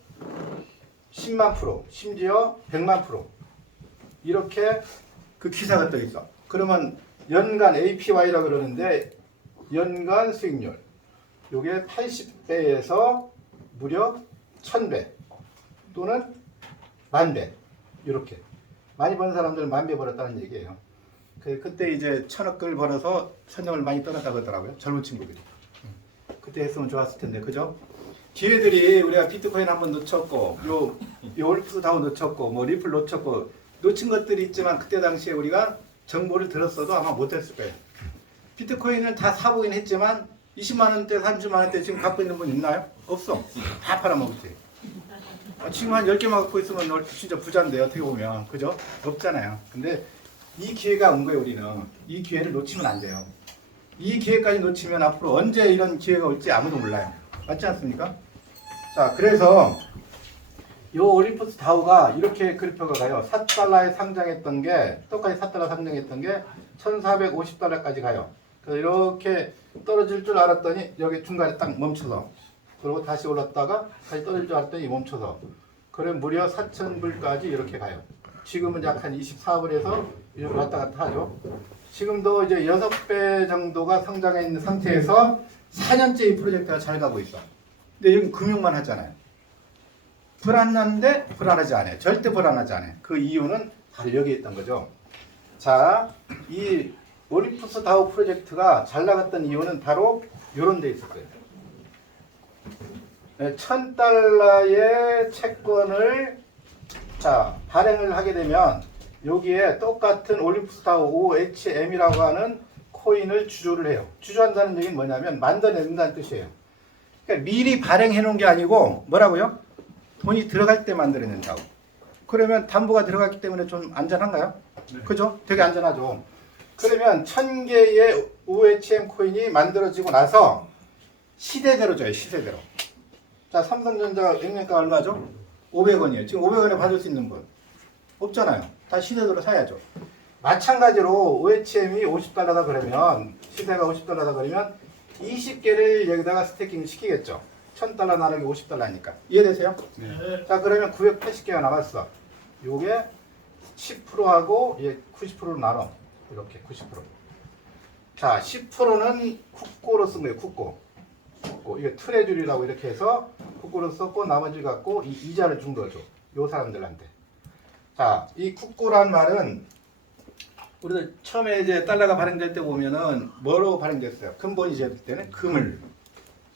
10만 프로, 심지어 100만 프로 이렇게 그 기사가 떠 있어. 그러면 연간 APY라고 그러는데 연간 수익률 요게 80배에서 무려 1,000배 또는 10,000배 이렇게 많이 버는 사람들은 10,000배 벌었다는 얘기예요. 그때 이제 1,000억을 벌어서 선정을 많이 떠났다고 하더라고요. 젊은 친구들이. 그때 했으면 좋았을 텐데, 그죠? 기회들이 우리가 비트코인 한번 놓쳤고, 요 올림푸스 다우 놓쳤고, 뭐 리플 놓쳤고, 놓친 것들이 있지만 그때 당시에 우리가 정보를 들었어도 아마 못했을 거예요. 비트코인은 다 사보긴 했지만 20만 원대, 30만 원대 지금 갖고 있는 분 있나요? 없어. 다 팔아먹었지. 지금 한 10개만 갖고 있으면 진짜 부자인데 어떻게 보면. 그죠? 없잖아요. 근데 이 기회가 온 거예요. 우리는. 이 기회를 놓치면 안 돼요. 이 기회까지 놓치면 앞으로 언제 이런 기회가 올지 아무도 몰라요. 맞지 않습니까? 자, 그래서 이 올림푸스 다우가 이렇게 그래프가 가요. 4달러에 상장했던 게 똑같이 4달러 상장했던 게 1,450달러까지 가요. 그래서 이렇게 떨어질 줄 알았더니 여기 중간에 딱 멈춰서 그리고 다시 올랐다가 다시 떨어질 줄 알았더니 멈춰서 그럼 무려 4,000불까지 이렇게 가요. 지금은 약 한 24불에서 이렇게 왔다 갔다 하죠. 지금도 이제 6배 정도가 성장해 있는 상태에서 4년째 이 프로젝트가 잘 가고 있어. 근데 여기 금융만 하잖아요. 불안한데 불안하지 않아요. 절대 불안하지 않아요. 그 이유는 바로 여기에 있던 거죠. 자, 이 올림푸스 다우 프로젝트가 잘 나갔던 이유는 바로 이런 데 있을 거예요. 1,000달러의 채권을 발행을 하게 되면 여기에 똑같은 올림푸스 다우 OHM이라고 하는 코인을 주조를 해요. 주조한다는 얘기는 뭐냐면 만들어낸다는 뜻이에요. 그러니까 미리 발행해 놓은 게 아니고 뭐라고요? 돈이 들어갈 때 만들어낸다고. 그러면 담보가 들어갔기 때문에 좀 안전한가요? 네. 그죠? 되게 안전하죠. 그러면 1000개의 OHM 코인이 만들어지고 나서 시대대로 줘요. 시대대로. 자, 삼성전자 액면가 얼마죠? 500원이에요. 지금 500원에 받을 수 있는 분 없잖아요. 다 시대대로 사야죠. 마찬가지로 OHM이 50달러다 그러면 시세가 50달러다 그러면 20개를 여기다가 스태킹 시키겠죠. 1000달러 나누기 50달러니까. 이해되세요? 네. 자, 그러면 980개가 남았어. 요게 10%하고 90%로 나눠. 이렇게 90%. 자, 10%는 국고로 쓴 거예요. 국고. 이게 트레저리라고 이렇게 해서 국고로 썼고 나머지 갖고 이 이자를 준 거죠. 요 사람들한테. 자, 이 국고란 말은 우리들 처음에 이제 달러가 발행될 때 보면은 뭐로 발행됐어요? 근본이 제일 때는 금을.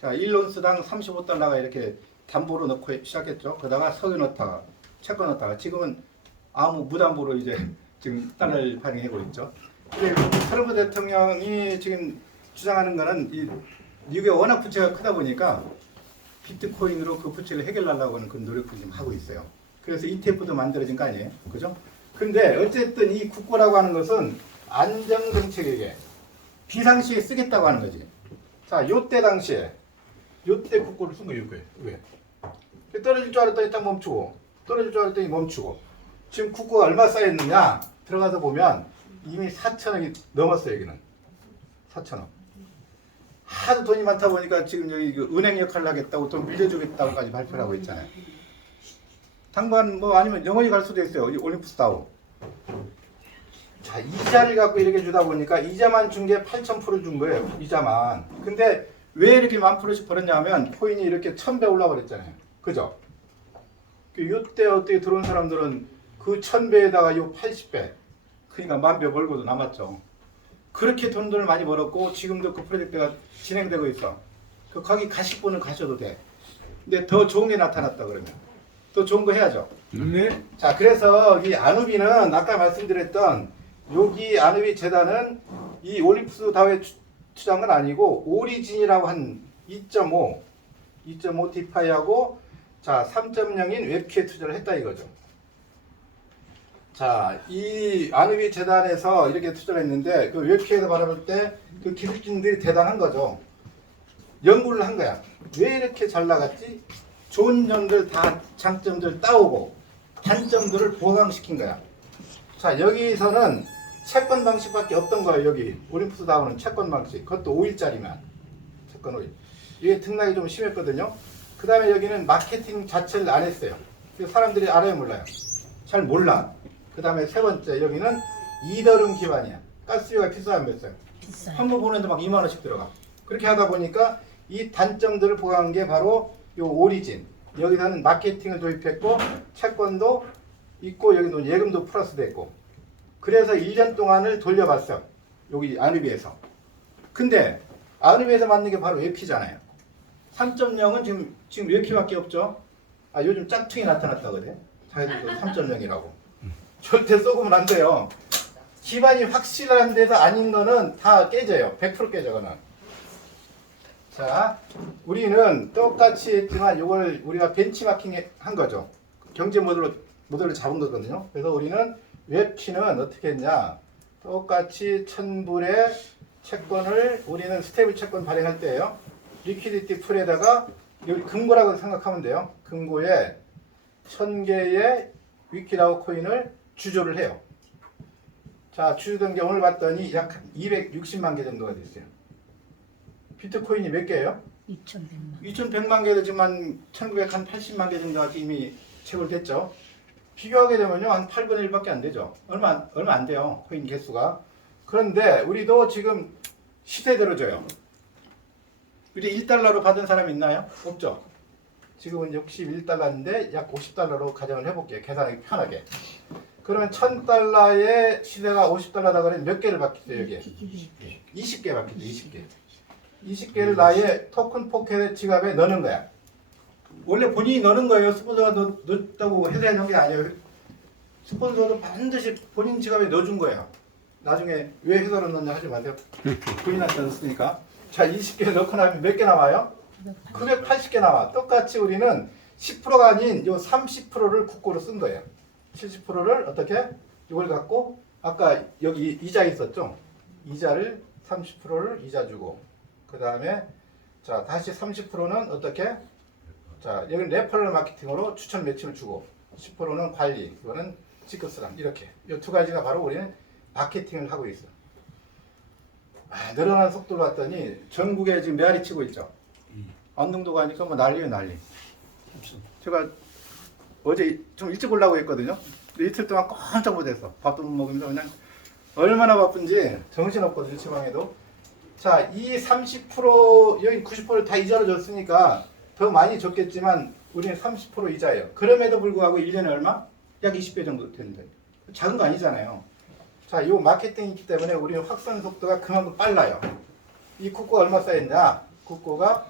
자, 1온스당 35달러가 이렇게 담보로 넣고 시작했죠. 그러다가 석유 넣다가 채권 넣다가 지금은 아무 무담보로 이제 지금 달러를 발행하고 있죠. 근데 트럼프 대통령이 지금 주장하는 거는 이 미국의 워낙 부채가 크다 보니까 비트코인으로 그 부채를 해결하려고 하는 그 노력을 좀 하고 있어요. 그래서 ETF도 만들어진 거 아니에요? 그죠? 근데 어쨌든 이 국고라고 하는 것은 안정정책에게 비상시에 쓰겠다고 하는 거지. 자, 요때 당시에 요때 국고를 쓴 거예요. 왜? 떨어질 줄 알았더니 딱 멈추고 떨어질 줄 알았더니 멈추고 지금 국고가 얼마 쌓였느냐 들어가서 보면 이미 4천억이 넘었어요. 여기는 4천억. 하도 돈이 많다 보니까 지금 여기 그 은행 역할을 하겠다고 돈 빌려주겠다고까지 발표를 하고 있잖아요. 당관 뭐 아니면 영원히 갈 수도 있어요. 올림푸스다우. 자, 이자를 갖고 이렇게 주다 보니까 이자만 준 게 8,000% 준 거예요. 이자만. 근데 왜 이렇게 10,000%씩 벌었냐면 코인이 이렇게 1000배 올라버렸잖아요. 그죠? 이때 어떻게 들어온 사람들은 그 1000배에다가 요 80배. 그러니까 10,000배 벌고도 남았죠. 그렇게 돈을 많이 벌었고 지금도 그 프로젝트가 진행되고 있어. 거기 가실 분은 가셔도 돼. 근데 더 좋은 게 나타났다 그러면 더 좋은 거 해야죠. 네. 자, 그래서 이 아누비는 아까 말씀드렸던 여기 아누비 재단은 이 올림푸스 다우에 투자한 건 아니고 오리진이라고 한 2.5 디파이하고 자 3.0인 웹키에 투자를 했다 이거죠. 자, 이 아누비 재단에서 이렇게 투자를 했는데 그 웹키에서 바라볼 때 그 기술진들이 대단한 거죠. 연구를 한 거야. 왜 이렇게 잘 나갔지? 좋은 점들 다 장점들 따오고 단점들을 보강시킨 거야. 자, 여기서는 채권 방식밖에 없던 거예요. 여기 올림푸스 다우는 채권 방식. 그것도 5일짜리만. 채권 5일. 이게 등락이 좀 심했거든요. 그 다음에 여기는 마케팅 자체를 안 했어요. 그래서 사람들이 알아요, 몰라요? 잘 몰라. 그 다음에 세 번째 여기는 이더룸 기반이야. 가스비가 비싸 안 비싸요? 비싸요. 한 번 보내는데 막 2만 원씩 들어가. 그렇게 하다 보니까 이 단점들을 보강한 게 바로 요 오리진. 여기서는 마케팅을 도입했고 채권도 있고 여기도 예금도 플러스 됐고 그래서 1년 동안을 돌려봤어. 여기 아누비에서. 근데 아누비에서 만든 게 바로 웹키잖아요. 3.0은 지금 웹키밖에 없죠. 아, 요즘 짝퉁이 나타났다거든. 자기들도 3.0이라고. 절대 쏘으면 안 돼요. 기반이 확실한 데서 아닌 거는 다 깨져요. 100% 깨져 그는. 자, 우리는 똑같이 했지만 이걸 우리가 벤치마킹 한 거죠. 경제 모델을 잡은 거거든요. 그래서 우리는 웹키는 어떻게 했냐. 똑같이 1000불의 채권을 우리는 스테이블 채권 발행할 때예요. 리퀴디티 풀에다가 여기 금고라고 생각하면 돼요. 금고에 1000개의 위키라우 코인을 주조를 해요. 자, 주주된 게 오늘 봤더니 약 260만 개 정도가 됐어요. 비트코인이 몇 개예요? 2,100만. 2,100만 개 되지만 1980만 개 정도가 이미 채굴됐죠. 비교하게 되면요 한 8분의 1밖에 안 되죠. 얼마 안 돼요. 코인 개수가. 그런데 우리도 지금 시세대로 줘요. 우리 1달러로 받은 사람 있나요? 없죠. 지금은 61달러인데 약 50달러로 가정을 해볼게요. 계산하기 편하게. 그러면 1000달러의 시세가 50달러다 그러면 몇 개를 받겠어요 여기에? 20개 받겠죠. 20개. 20개를 나의 토큰 포켓 지갑에 넣는 거야. 원래 본인이 넣는 거예요. 스폰서가 넣었다고 회사에 넣은 게 아니에요. 스폰서도 반드시 본인 지갑에 넣어준 거예요. 나중에 왜 회사로 넣냐 하지 마세요. 본인한테 넣었으니까. 자, 20개 넣고 나면 몇 개 남아요? 980개 나와. 똑같이 우리는 10%가 아닌 요 30%를 국고로 쓴 거예요. 70%를 어떻게? 이걸 갖고 아까 여기 이자 있었죠? 이자를 30%를 이자 주고 그 다음에 자 다시 30%는 어떻게? 자 여기는 레퍼럴 마케팅으로 추천 매칭을 주고 10%는 관리 이거는 지급수당 이렇게 이 두 가지가 바로 우리는 마케팅을 하고 있어. 늘어나는 속도를 봤더니 전국에 지금 메아리 치고 있죠. 안동도 가니까 뭐 난리예요 난리. 제가 어제 좀 일찍 오려고 했거든요. 이틀 동안 꼼짝 못했어. 밥도 못 먹으면서 그냥 얼마나 바쁜지 정신없거든요 지방에도. 자, 이 30% 여기 90%를 다 이자로 줬으니까 더 많이 줬겠지만 우리는 30% 이자예요. 그럼에도 불구하고 1년에 얼마? 약 20배 정도 되는데 작은 거 아니잖아요. 자, 이 마케팅이 있기 때문에 우리는 확산 속도가 그만큼 빨라요. 이 국고가 얼마 쌓였냐? 국고가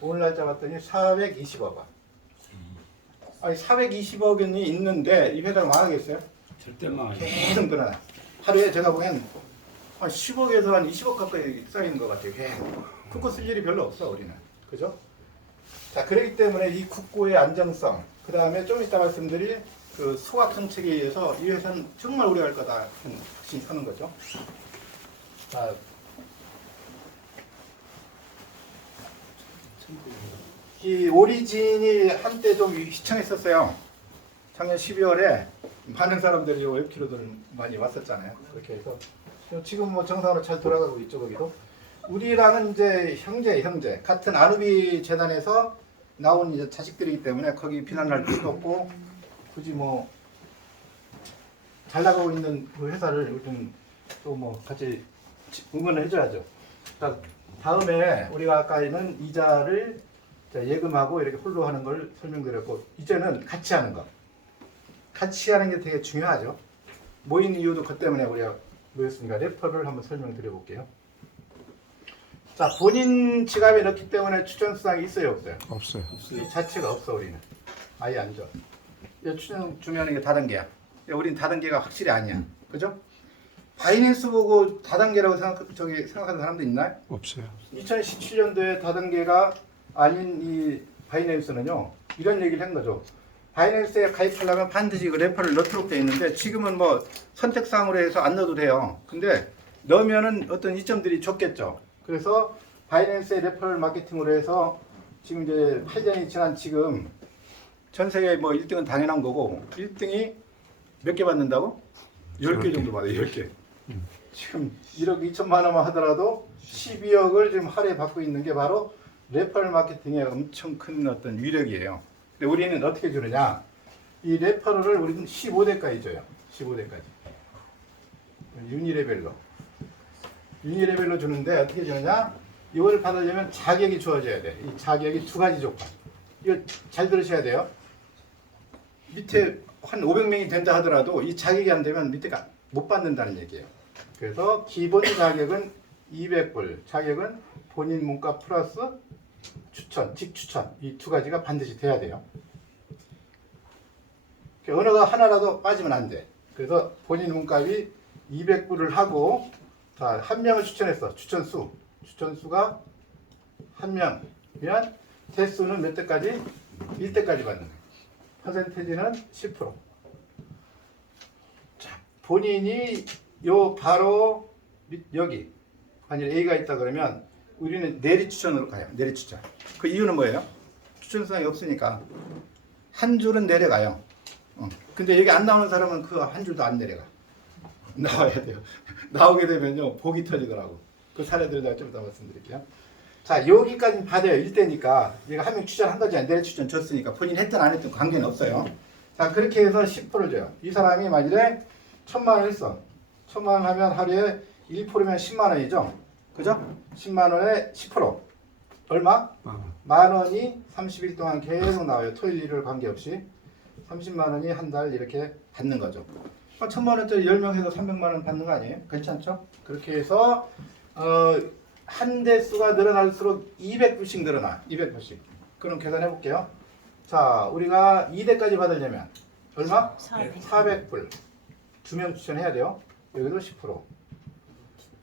오늘 날짜 봤더니 420억 원. 아니 420억 원이 있는데 이 회사가 망하겠어요? 절대 망하죠. 계속 늘어나. 하루에 제가 보기엔 한 10억에서 한 20억 가까이 쌓이는 것 같아요. 국고 쓸 일이 별로 없어 우리는. 그죠? 자, 그렇기 때문에 이 국고의 안정성, 그 다음에 좀 이따 말씀드릴 그 소각 정책에 의해서 이 회사는 정말 오래 갈 거다 확신이 서는 거죠. 자, 이 오리진이 한때 좀 휘청했었어요. 작년 12월에 많은 사람들이 웹키로들 많이 왔었잖아요. 그렇게 해서 지금 뭐 정상으로 잘 돌아가고 있죠 거기도. 우리랑은 이제 형제 같은 아누비 재단에서 나온 이제 자식들이기 때문에 거기 비난할 필요도 없고 굳이 뭐 잘 나가고 있는 그 회사를 또 뭐 같이 응원을 해줘야죠. 자, 다음에 우리가 아까는 이자를 예금하고 이렇게 홀로 하는 걸 설명드렸고 이제는 같이 하는 거. 같이 하는 게 되게 중요하죠. 모인 이유도 그 때문에 우리가 모였으니까 레퍼를 한번 설명드려 볼게요. 자, 본인 지갑에 넣기 때문에 추천수당이 있어요, 없어요? 없어요. 이 자체가 없어 우리는. 아예 안 줘. 이 추천 주면 이게 다단계야. 우린 다단계가 확실히 아니야. 그죠? 바이낸스 보고 다단계라고 생각하는 사람도 있나요? 없어요. 2017년도에 다단계가 아닌 이 바이낸스는요, 이런 얘기를 한 거죠. 바이낸스에 가입하려면 반드시 그 레퍼를 넣도록 되어 있는데 지금은 뭐 선택사항으로 해서 안 넣어도 돼요. 근데 넣으면은 어떤 이점들이 적겠죠. 그래서 바이낸스의 레퍼럴 마케팅으로 해서 지금 이제 8년이 지난 지금 전 세계 뭐 1등은 당연한 거고 1등이 몇 개 받는다고? 10개 정도 받아요. 10개. 지금 1억 2천만 원만 하더라도 12억을 지금 하루에 받고 있는 게 바로 레퍼럴 마케팅의 엄청 큰 어떤 위력이에요. 근데 우리는 어떻게 주느냐? 이 레퍼럴을 우리는 15대까지 줘요. 15대까지. 유니레벨로. 유니레벨로 주는데 어떻게 주느냐? 이거를 받으려면 자격이 주어져야 돼. 이 자격이 두 가지 조건. 이거 잘 들으셔야 돼요. 밑에 한 500명이 된다 하더라도 이 자격이 안 되면 밑에가 못 받는다는 얘기예요. 그래서 기본 자격은 200불, 자격은 본인 문과 플러스 추천, 직추천 이 두 가지가 반드시 돼야 돼요. 언어가 하나라도 빠지면 안 돼. 그래서 본인 문값이 200불을 하고 자, 한 명을 추천했어. 추천수가 한 명이면 대수는 몇 대까지? 1대까지 받는 거예요. 퍼센테이지는 10%. 자, 본인이 요 바로 여기 만약 A가 있다 그러면 우리는 내리 추천으로 가요. 내리 추천. 그 이유는 뭐예요? 추천수당이 없으니까 한 줄은 내려가요. 근데 여기 안 나오는 사람은 그 한 줄도 안 내려가. 나와야 돼요. 나오게 되면요 복이 터지더라고. 그 사례들을 내가 좀 이따 말씀드릴게요. 자, 여기까지 받아요. 1대니까 얘가 한 명 추천한 거지 내리 추천 줬으니까 본인 했든 안 했든 관계는 없어요. 자, 그렇게 해서 10%를 줘요. 이 사람이 만일에 1,000만 원 했어. 1,000만 원 하면 하루에 1%면 10만 원이죠. 그죠? 10만 원에 10%. 얼마? 만 원이 30일 동안 계속 나와요. 토요일 일요일 관계없이. 30만 원이 한 달 이렇게 받는 거죠. 1,000만 원짜리 10명 해서 300만 원 받는 거 아니에요? 괜찮죠? 그렇게 해서 한 대수가 늘어날수록 200불씩 늘어나. 200불씩. 그럼 계산해 볼게요. 자, 우리가 2대까지 받으려면 얼마? 400불. 2명 추천해야 돼요. 여기도 10%.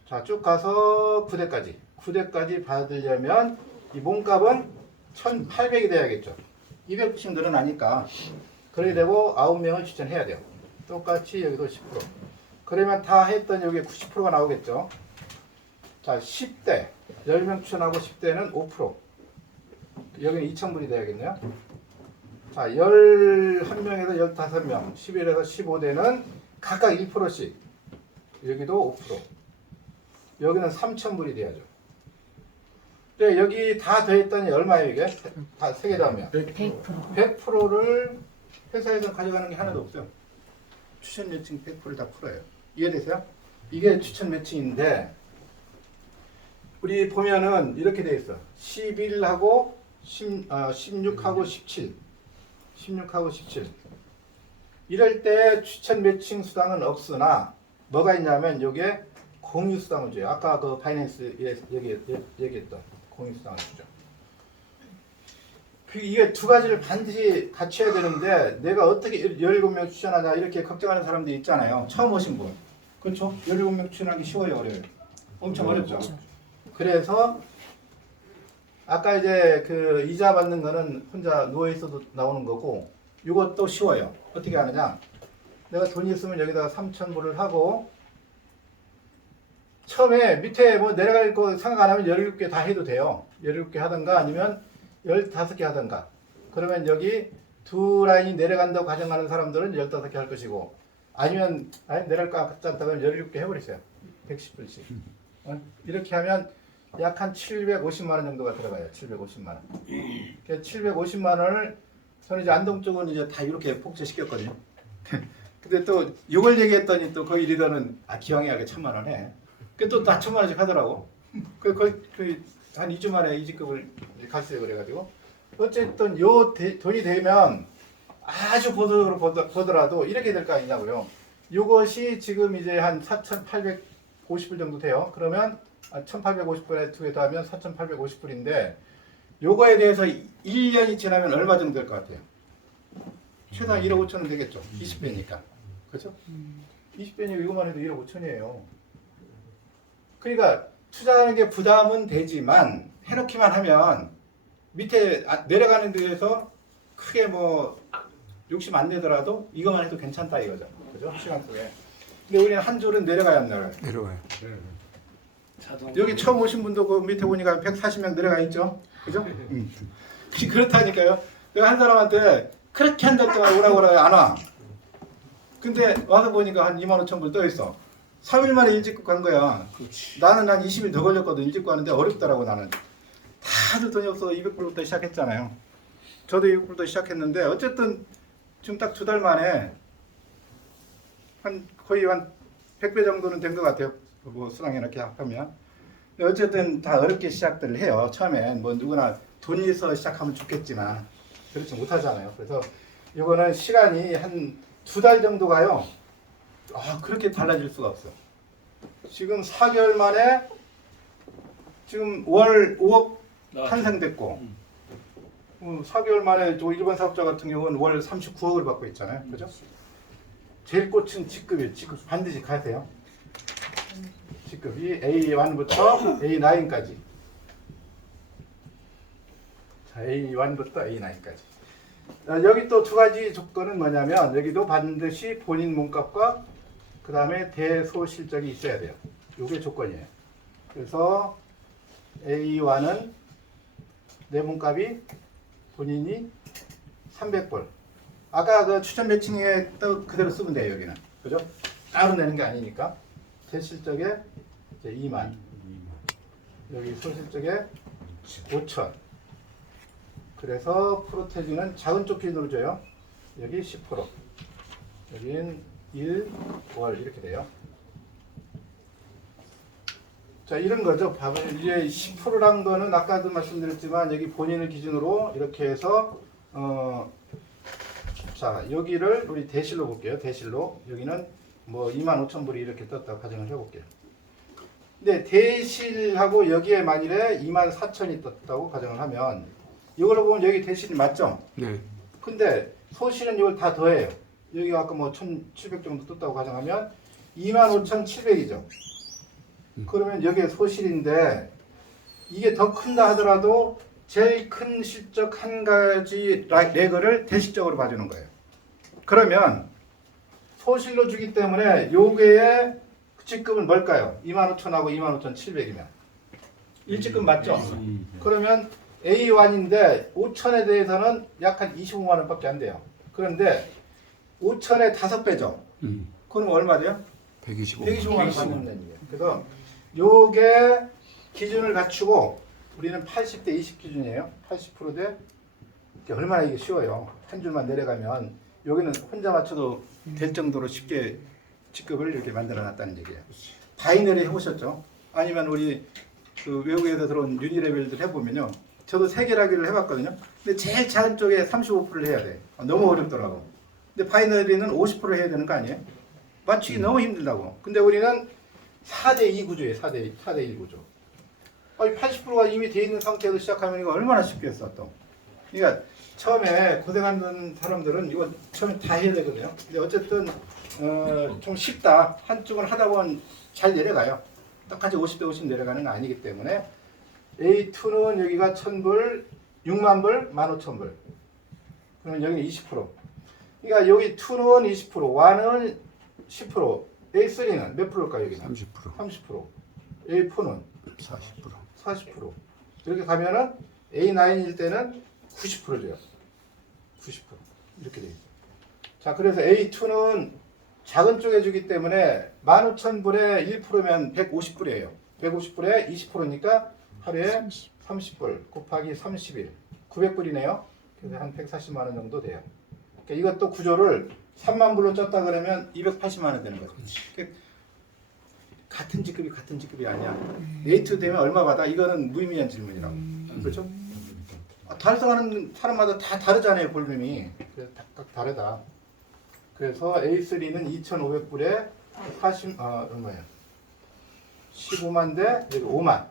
자, 쭉 가서 9대까지. 9대까지 받으려면 이 몸값은 1,800이 돼야겠죠. 200불씩 늘어나니까. 그렇게 되고 9명을 추천해야 돼요. 똑같이 여기도 10%. 그러면 다 했던 여기에 90%가 나오겠죠. 자, 10대 10명 추천하고 10대는 5%. 여기는 2,000불이 돼야겠네요. 자, 11명에서 15명, 11에서 15대는 각각 1%씩. 여기도 5%. 여기는 3,000불이 돼야죠. 네, 여기 다 더했더니 얼마예요, 이게? 다 세 개 더하면 100%. 100%를 회사에서 가져가는 게 하나도 없어요. 추천 매칭 100%를 다 풀어요. 이해되세요? 이게 추천 매칭인데, 우리 보면은 이렇게 돼 있어. 11하고 16하고 17. 16하고 17. 이럴 때 추천 매칭 수당은 없으나 뭐가 있냐면 요게 공유 수당을 줘요. 아까 그 파이낸스에 얘기했던 공유 수당을 주죠. 이게 두 가지를 반드시 같이 해야 되는데 내가 어떻게 17명 추천하냐 이렇게 걱정하는 사람들이 있잖아요. 처음 오신 분. 그렇죠? 17명 추천하기 쉬워요, 어려워요? 엄청 어렵죠. 그래서 아까 이제 그 이자 받는 거는 혼자 누워 있어도 나오는 거고 이것도 쉬워요. 어떻게 하느냐? 내가 돈이 있으면 여기다가 3,000불을 하고 처음에 밑에 뭐 내려갈 거 생각 안 하면 17개 다 해도 돼요. 17개 하든가 아니면 15개 하든가. 그러면 여기 두 라인이 내려간다고 가정하는 사람들은 15개 할 것이고 아니면 내려갈 것 같지 않다면 17개 해버리세요. 110불씩. 이렇게 하면 약 한 750만 원 정도가 들어가요. 750만 원. 750만 원을 저는 이제 안동 쪽은 이제 다 이렇게 폭주시켰거든요. 근데 또 이걸 얘기했더니 또 거기 리더는 기왕에 하게 1,000만 원 해. 또 다 1,000만 원씩 하더라고. 한 2주 만에 이직급을 갔어요. 그래가지고 어쨌든 요 돈이 되면 아주 보수적으로 보더라도 이렇게 될 거 아니냐고요. 이것이 지금 이제 한 4,850불 정도 돼요. 그러면 1,850불에 두 개 더하면 4,850불인데 요거에 대해서 1년이 지나면 얼마 정도 될 것 같아요? 최소한 1억 5천은 되겠죠. 20배니까. 그렇죠? 20배니까 이거만 해도 1억 5천이에요. 그러니까 투자하는 게 부담은 되지만 해놓기만 하면 밑에 내려가는 데에서 크게 뭐 욕심 안 내더라도 이것만 해도 괜찮다 이거죠. 그죠? 시간 속에. 근데 우리는 한 줄은 내려가야 안 내려가요. 내려와요. 여기 처음 오신 분도 그 밑에 보니까 140명 내려가 있죠? 그죠? 그렇다니까요. 내가 한 사람한테 그렇게 한 달 동안 오라고 그러면 안 와. 근데 와서 보니까 한 25,000불 떠 있어. 3일 만에 일찍 간 거야. 그렇지. 나는 한 20일 더 걸렸거든. 일찍 가는데 어렵더라고 나는. 다들 돈이 없어서 200불부터 시작했잖아요. 저도 200불부터 시작했는데 어쨌든 지금 딱 2달 만에 거의 한 100배 정도는 된 것 같아요. 뭐 수당이나 이렇게 하면. 어쨌든 다 어렵게 시작들을 해요. 처음엔 뭐 누구나 돈이 있어 시작하면 좋겠지만 그렇지 못하잖아요. 그래서 이거는 시간이 한 2달 정도 가요. 그렇게 달라질 수가 없어. 지금 4개월 만에 지금 월 5억 탄생됐고 4개월 만에 또 일반 사업자 같은 경우는 월 39억을 받고 있잖아요. 그죠? 제일 꽃은 직급이에요. 직급 반드시 가세요. 직급이 A1부터 A9까지. 자, A1부터 A9까지. 여기 또 두 가지 조건은 뭐냐면 여기도 반드시 본인 몸값과 그 다음에 대소실적이 있어야 돼요. 이게 조건이에요. 그래서 A1은 내 몸값이 본인이 300불. 아까 그 추천 매칭에 또 그대로 쓰면 돼요. 여기는. 그죠? 따로 내는 게 아니니까. 대실적에 이제 2만. 여기 소실적에 5천. 그래서 프로테지는 작은 쪽핀으로 줘요. 여기 10%. 여긴 1, 월 이렇게 돼요. 자, 이런 거죠. 봐봐요. 이제 10%란 거는 아까도 말씀드렸지만 여기 본인을 기준으로 이렇게 해서 자, 여기를 우리 대실로 볼게요. 대실로. 여기는 뭐 25,000불이 이렇게 떴다고 가정을 해볼게요. 근데 대실하고 여기에 만일에 24,000이 떴다고 가정을 하면 이걸로 보면 여기 대실이 맞죠? 네. 근데 소실은 이걸 다 더해요. 여기가 아까 뭐 1,700 정도 떴다고 가정하면 25,700이죠. 그러면 여기에 소실인데 이게 더 큰다 하더라도 제일 큰 실적 한 가지 레그를 대실적으로 봐주는 거예요. 그러면 소실로 주기 때문에 요게의 직급은 뭘까요? 25,000하고 25,700이면 일찍금 맞죠? 그러면 A1인데 5천에 대해서는 약 한 25만 원밖에 안 돼요. 그런데 5천의 5배죠. 그럼 얼마 돼요? 125만 원 받는 얘기예요. 그래서 요게 기준을 갖추고 우리는 80대 20 기준이에요. 80%대 얼마나 이게 쉬워요. 한 줄만 내려가면 여기는 혼자 맞춰도 될 정도로 쉽게 직급을 이렇게 만들어 놨다는 얘기예요. 바이너리 해보셨죠? 아니면 우리 그 외국에서 들어온 유니레벨들 해보면요. 저도 세계라기를 해봤거든요. 근데 제일 작은 쪽에 35%를 해야 돼. 너무 어렵더라고. 근데 바이너리는 50% 해야 되는 거 아니에요? 맞추기 너무 힘들다고. 근데 우리는 4대2 구조예요. 4대1 구조. 80%가 이미 돼 있는 상태에서 시작하면 이거 얼마나 쉽겠어 또. 그러니까 처음에 고생하는 사람들은 이거 처음에 다 해야 되거든요. 근데 어쨌든 좀 쉽다. 한쪽은 하다 보면 잘 내려가요. 똑같이 50대 50 내려가는 건 아니기 때문에 A2는 여기가 1000불, 6만 불, 15,000불. 그러면 여기는 20%. 그러니까 여기 2는 20%, 1은 10%, A3는 몇 프로일까요? 여기는? 30%. A4는 40%. 이렇게 가면은 A9일 때는 90% 줘요. 90%. 이렇게 돼 있어요. 자, 그래서 A2는 작은 쪽에 주기 때문에 15,000불에 1%면 150불이에요. 150불에 20%니까 하루에 30불 곱하기 30일. 900불이네요. 그래서 한 140만 원 정도 돼요. 그러니까 이것도 구조를 3만 불로 쪘다 그러면 280만 원 되는 거죠. 그러니까 같은 직급이 아니야. A2 되면 얼마 받아? 이거는 무의미한 질문이라고. 그렇죠? 달성하는 사람마다 다 다르잖아요, 볼륨이. 그래서 각각 다르다. 그래서 A3는 2,500불에 40, 얼마예요? 15만 대, 여기 5만.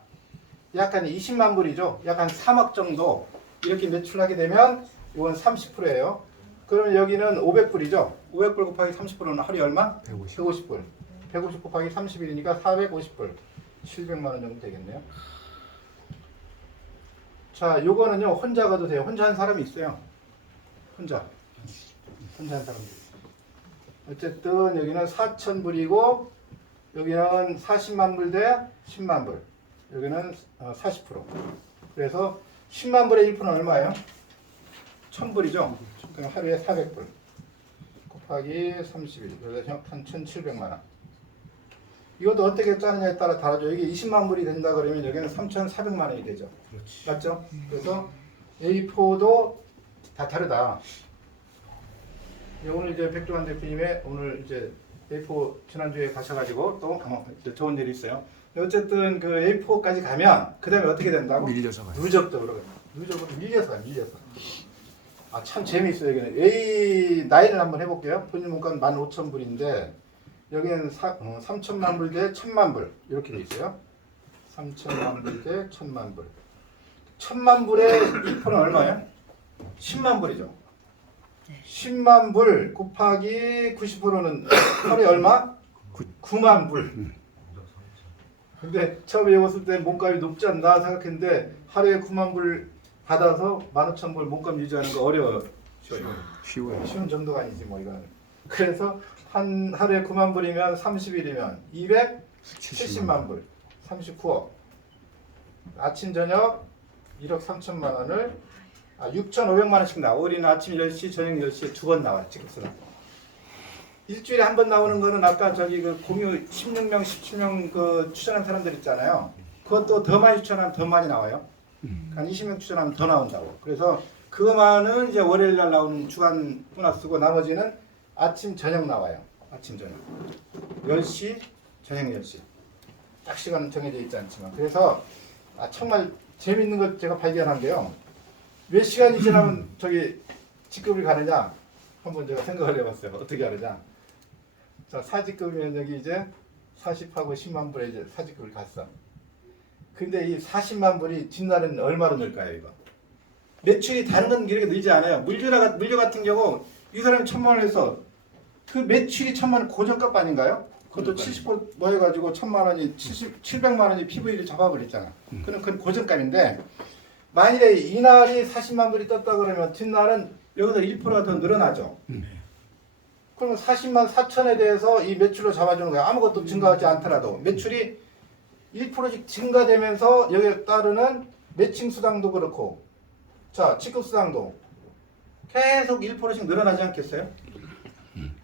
약 한 20만 불이죠. 약 한 3억 정도 이렇게 매출하게 되면 이건 30%예요. 그러면 여기는 500불이죠. 500불 곱하기 30%는 하루에 얼마? 150불. 150 곱하기 30일이니까 450불. 700만 원 정도 되겠네요. 자, 요거는요, 혼자 가도 돼요. 혼자 한 사람이 있어요. 혼자 한 사람이 있어요. 어쨌든 여기는 4,000불이고 여기는 40만 불 대 10만 불. 여기는 40%. 그래서 10만 불의 1%는 얼마예요? 1,000불이죠. 그럼 하루에 400불 곱하기 30일. 그래서 한 1,700만 원. 이것도 어떻게 짜느냐에 따라 다르죠. 이게 20만 불이 된다 그러면 여기는 3,400만 원이 되죠. 그렇지. 맞죠? 그래서 A4도 다 다르다. 오늘 이제 백종환 대표님의 오늘 이제 A4 지난주에 가셔가지고 또 좋은 일이 있어요. 어쨌든 그 A4까지 가면 그 다음에 어떻게 된다고? 밀려서 가요. 누적으로 밀려서. 아, 참 재미있어요. 여기는 A9을 한번 해볼게요. 본인 문과는 15,000불인데 여기는 3천만 불 대 1,000만 불 이렇게 돼 있어요. 3천만 불 대 1,000만 불. 1,000만 불의 1%는 얼마예요? 10만 불이죠. 10만 불 곱하기 90%는 하루에 얼마? 9만 불. 근데 처음에 읽었을 때 몸값이 높지 않나 생각했는데 하루에 9만 불 받아서 15,000불 몸값 유지하는 거 어려워요. 쉬워요. 쉬운 정도가 아니지 뭐 이거는. 그래서 한 하루에 9만 불이면 30일이면 270만 불, 39억. 아침 저녁 1억 3천만 원을 6,500만 원씩 나와. 우리는 아침 10시, 저녁 10시에 2번 나와요. 직급수당. 일주일에 한 번 나오는 거는 아까 저기 그 공유 16명, 17명 그 추천한 사람들 있잖아요. 그것도 더 많이 추천하면 더 많이 나와요. 한 20명 추천하면 더 나온다고. 그래서 그만은 이제 월요일 날 나오는 주간 보너스고 나머지는 아침 저녁 나와요. 아침 저녁 10시 저녁 10시 딱 시간은 정해져 있지 않지만 그래서 정말 재밌는 걸 제가 발견한 게요. 몇 시간이 지나면 저기 직급이 가느냐 한번 제가 생각을 해봤어요. 어떻게 하느냐. 자, 4직급이면 여기 이제 40하고 10만 불에 이제 4직급을 갔어. 근데 이 40만 불이 뒷날은 얼마로 늘까요, 이거? 매출이 다른 건 이렇게 늘지 않아요. 물류 같은 경우 이 사람이 1,000만 원 해서 그 매출이 1,000만 원 고정값 아닌가요? 그것도 70% 뭐 해가지고 1,000만 원이 700만 원이 PV를 잡아버렸잖아. 그건 고정값인데 만일에 이날이 40만 불이 떴다 그러면 뒷날은 여기서 1%가 더 늘어나죠. 그러면 40만 4천에 대해서 이 매출로 잡아주는 거야. 아무것도 증가하지 않더라도 매출이 1%씩 증가되면서 여기에 따르는 매칭 수당도 그렇고, 자, 취급 수당도 계속 1%씩 늘어나지 않겠어요?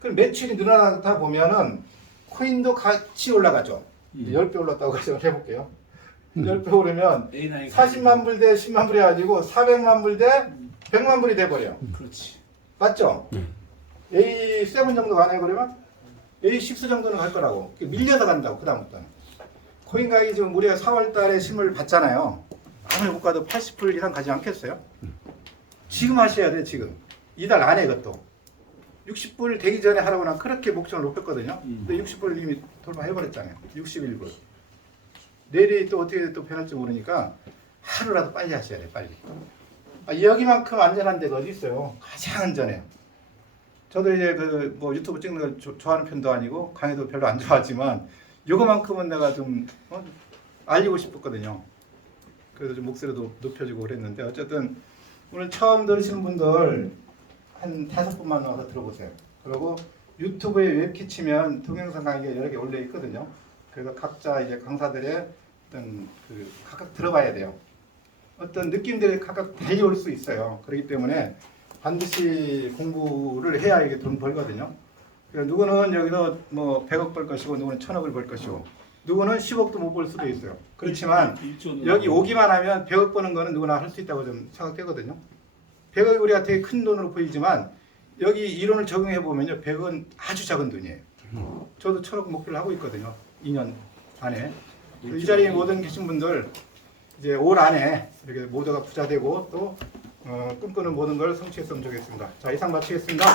그럼 매출이 늘어나다 보면은 코인도 같이 올라가죠. 10배 올랐다고 가정을 해볼게요. 10배 오르면 40만 불 대 10만 불이 가지고 400만 불 대 100만 불이 돼버려. 그렇지. 맞죠? A7 정도 가네 그러면 A6 정도는 갈 거라고. 밀려서 간다고 그 다음부터는. 코인 가격이 지금 우리가 4월 달에 신문을 봤잖아요. 아무리 못 가도 80불 이상 가지 않겠어요? 지금 하셔야 돼 지금. 이달 안에 그것도. 60불 되기 전에 하라고 난 그렇게 목적을 높였거든요. 근데 60불 이미 돌파해버렸잖아요. 61불. 내일이 또 어떻게 또 변할지 모르니까 하루라도 빨리 하셔야 돼 빨리. 여기만큼 안전한 데가 어디 있어요? 가장 안전해요. 저도 이제 그 뭐 유튜브 찍는 걸 좋아하는 편도 아니고 강의도 별로 안 좋아하지만 요거만큼은 내가 좀 알리고 싶었거든요. 그래서 좀 목소리도 높여주고 그랬는데 어쨌든 오늘 처음 들으시는 분들 한 5분만 와서 들어보세요. 그리고 유튜브에 웹키 치면 동영상 강의가 여러 개 올려 있거든요. 그래서 각자 이제 강사들의 어떤 그 각각 들어봐야 돼요. 어떤 느낌들이 각각 달려올 수 있어요. 그렇기 때문에 반드시 공부를 해야 이게 돈 벌거든요. 그래서 누구는 여기서 뭐 100억 벌 것이고 누구는 1000억을 벌 것이고 누구는 10억도 못 벌 수도 있어요. 그렇지만 여기 오기만 하면 100억 버는 거는 누구나 할 수 있다고 좀 생각되거든요. 100억이 우리가 되게 큰 돈으로 보이지만 여기 이론을 적용해 보면요. 100억은 아주 작은 돈이에요. 저도 1000억 목표를 하고 있거든요. 2년 안에. 이 자리에 모든 계신 분들 이제 올 안에 이렇게 모두가 부자 되고 또 꿈꾸는 모든 걸 성취했으면 좋겠습니다. 자, 이상 마치겠습니다.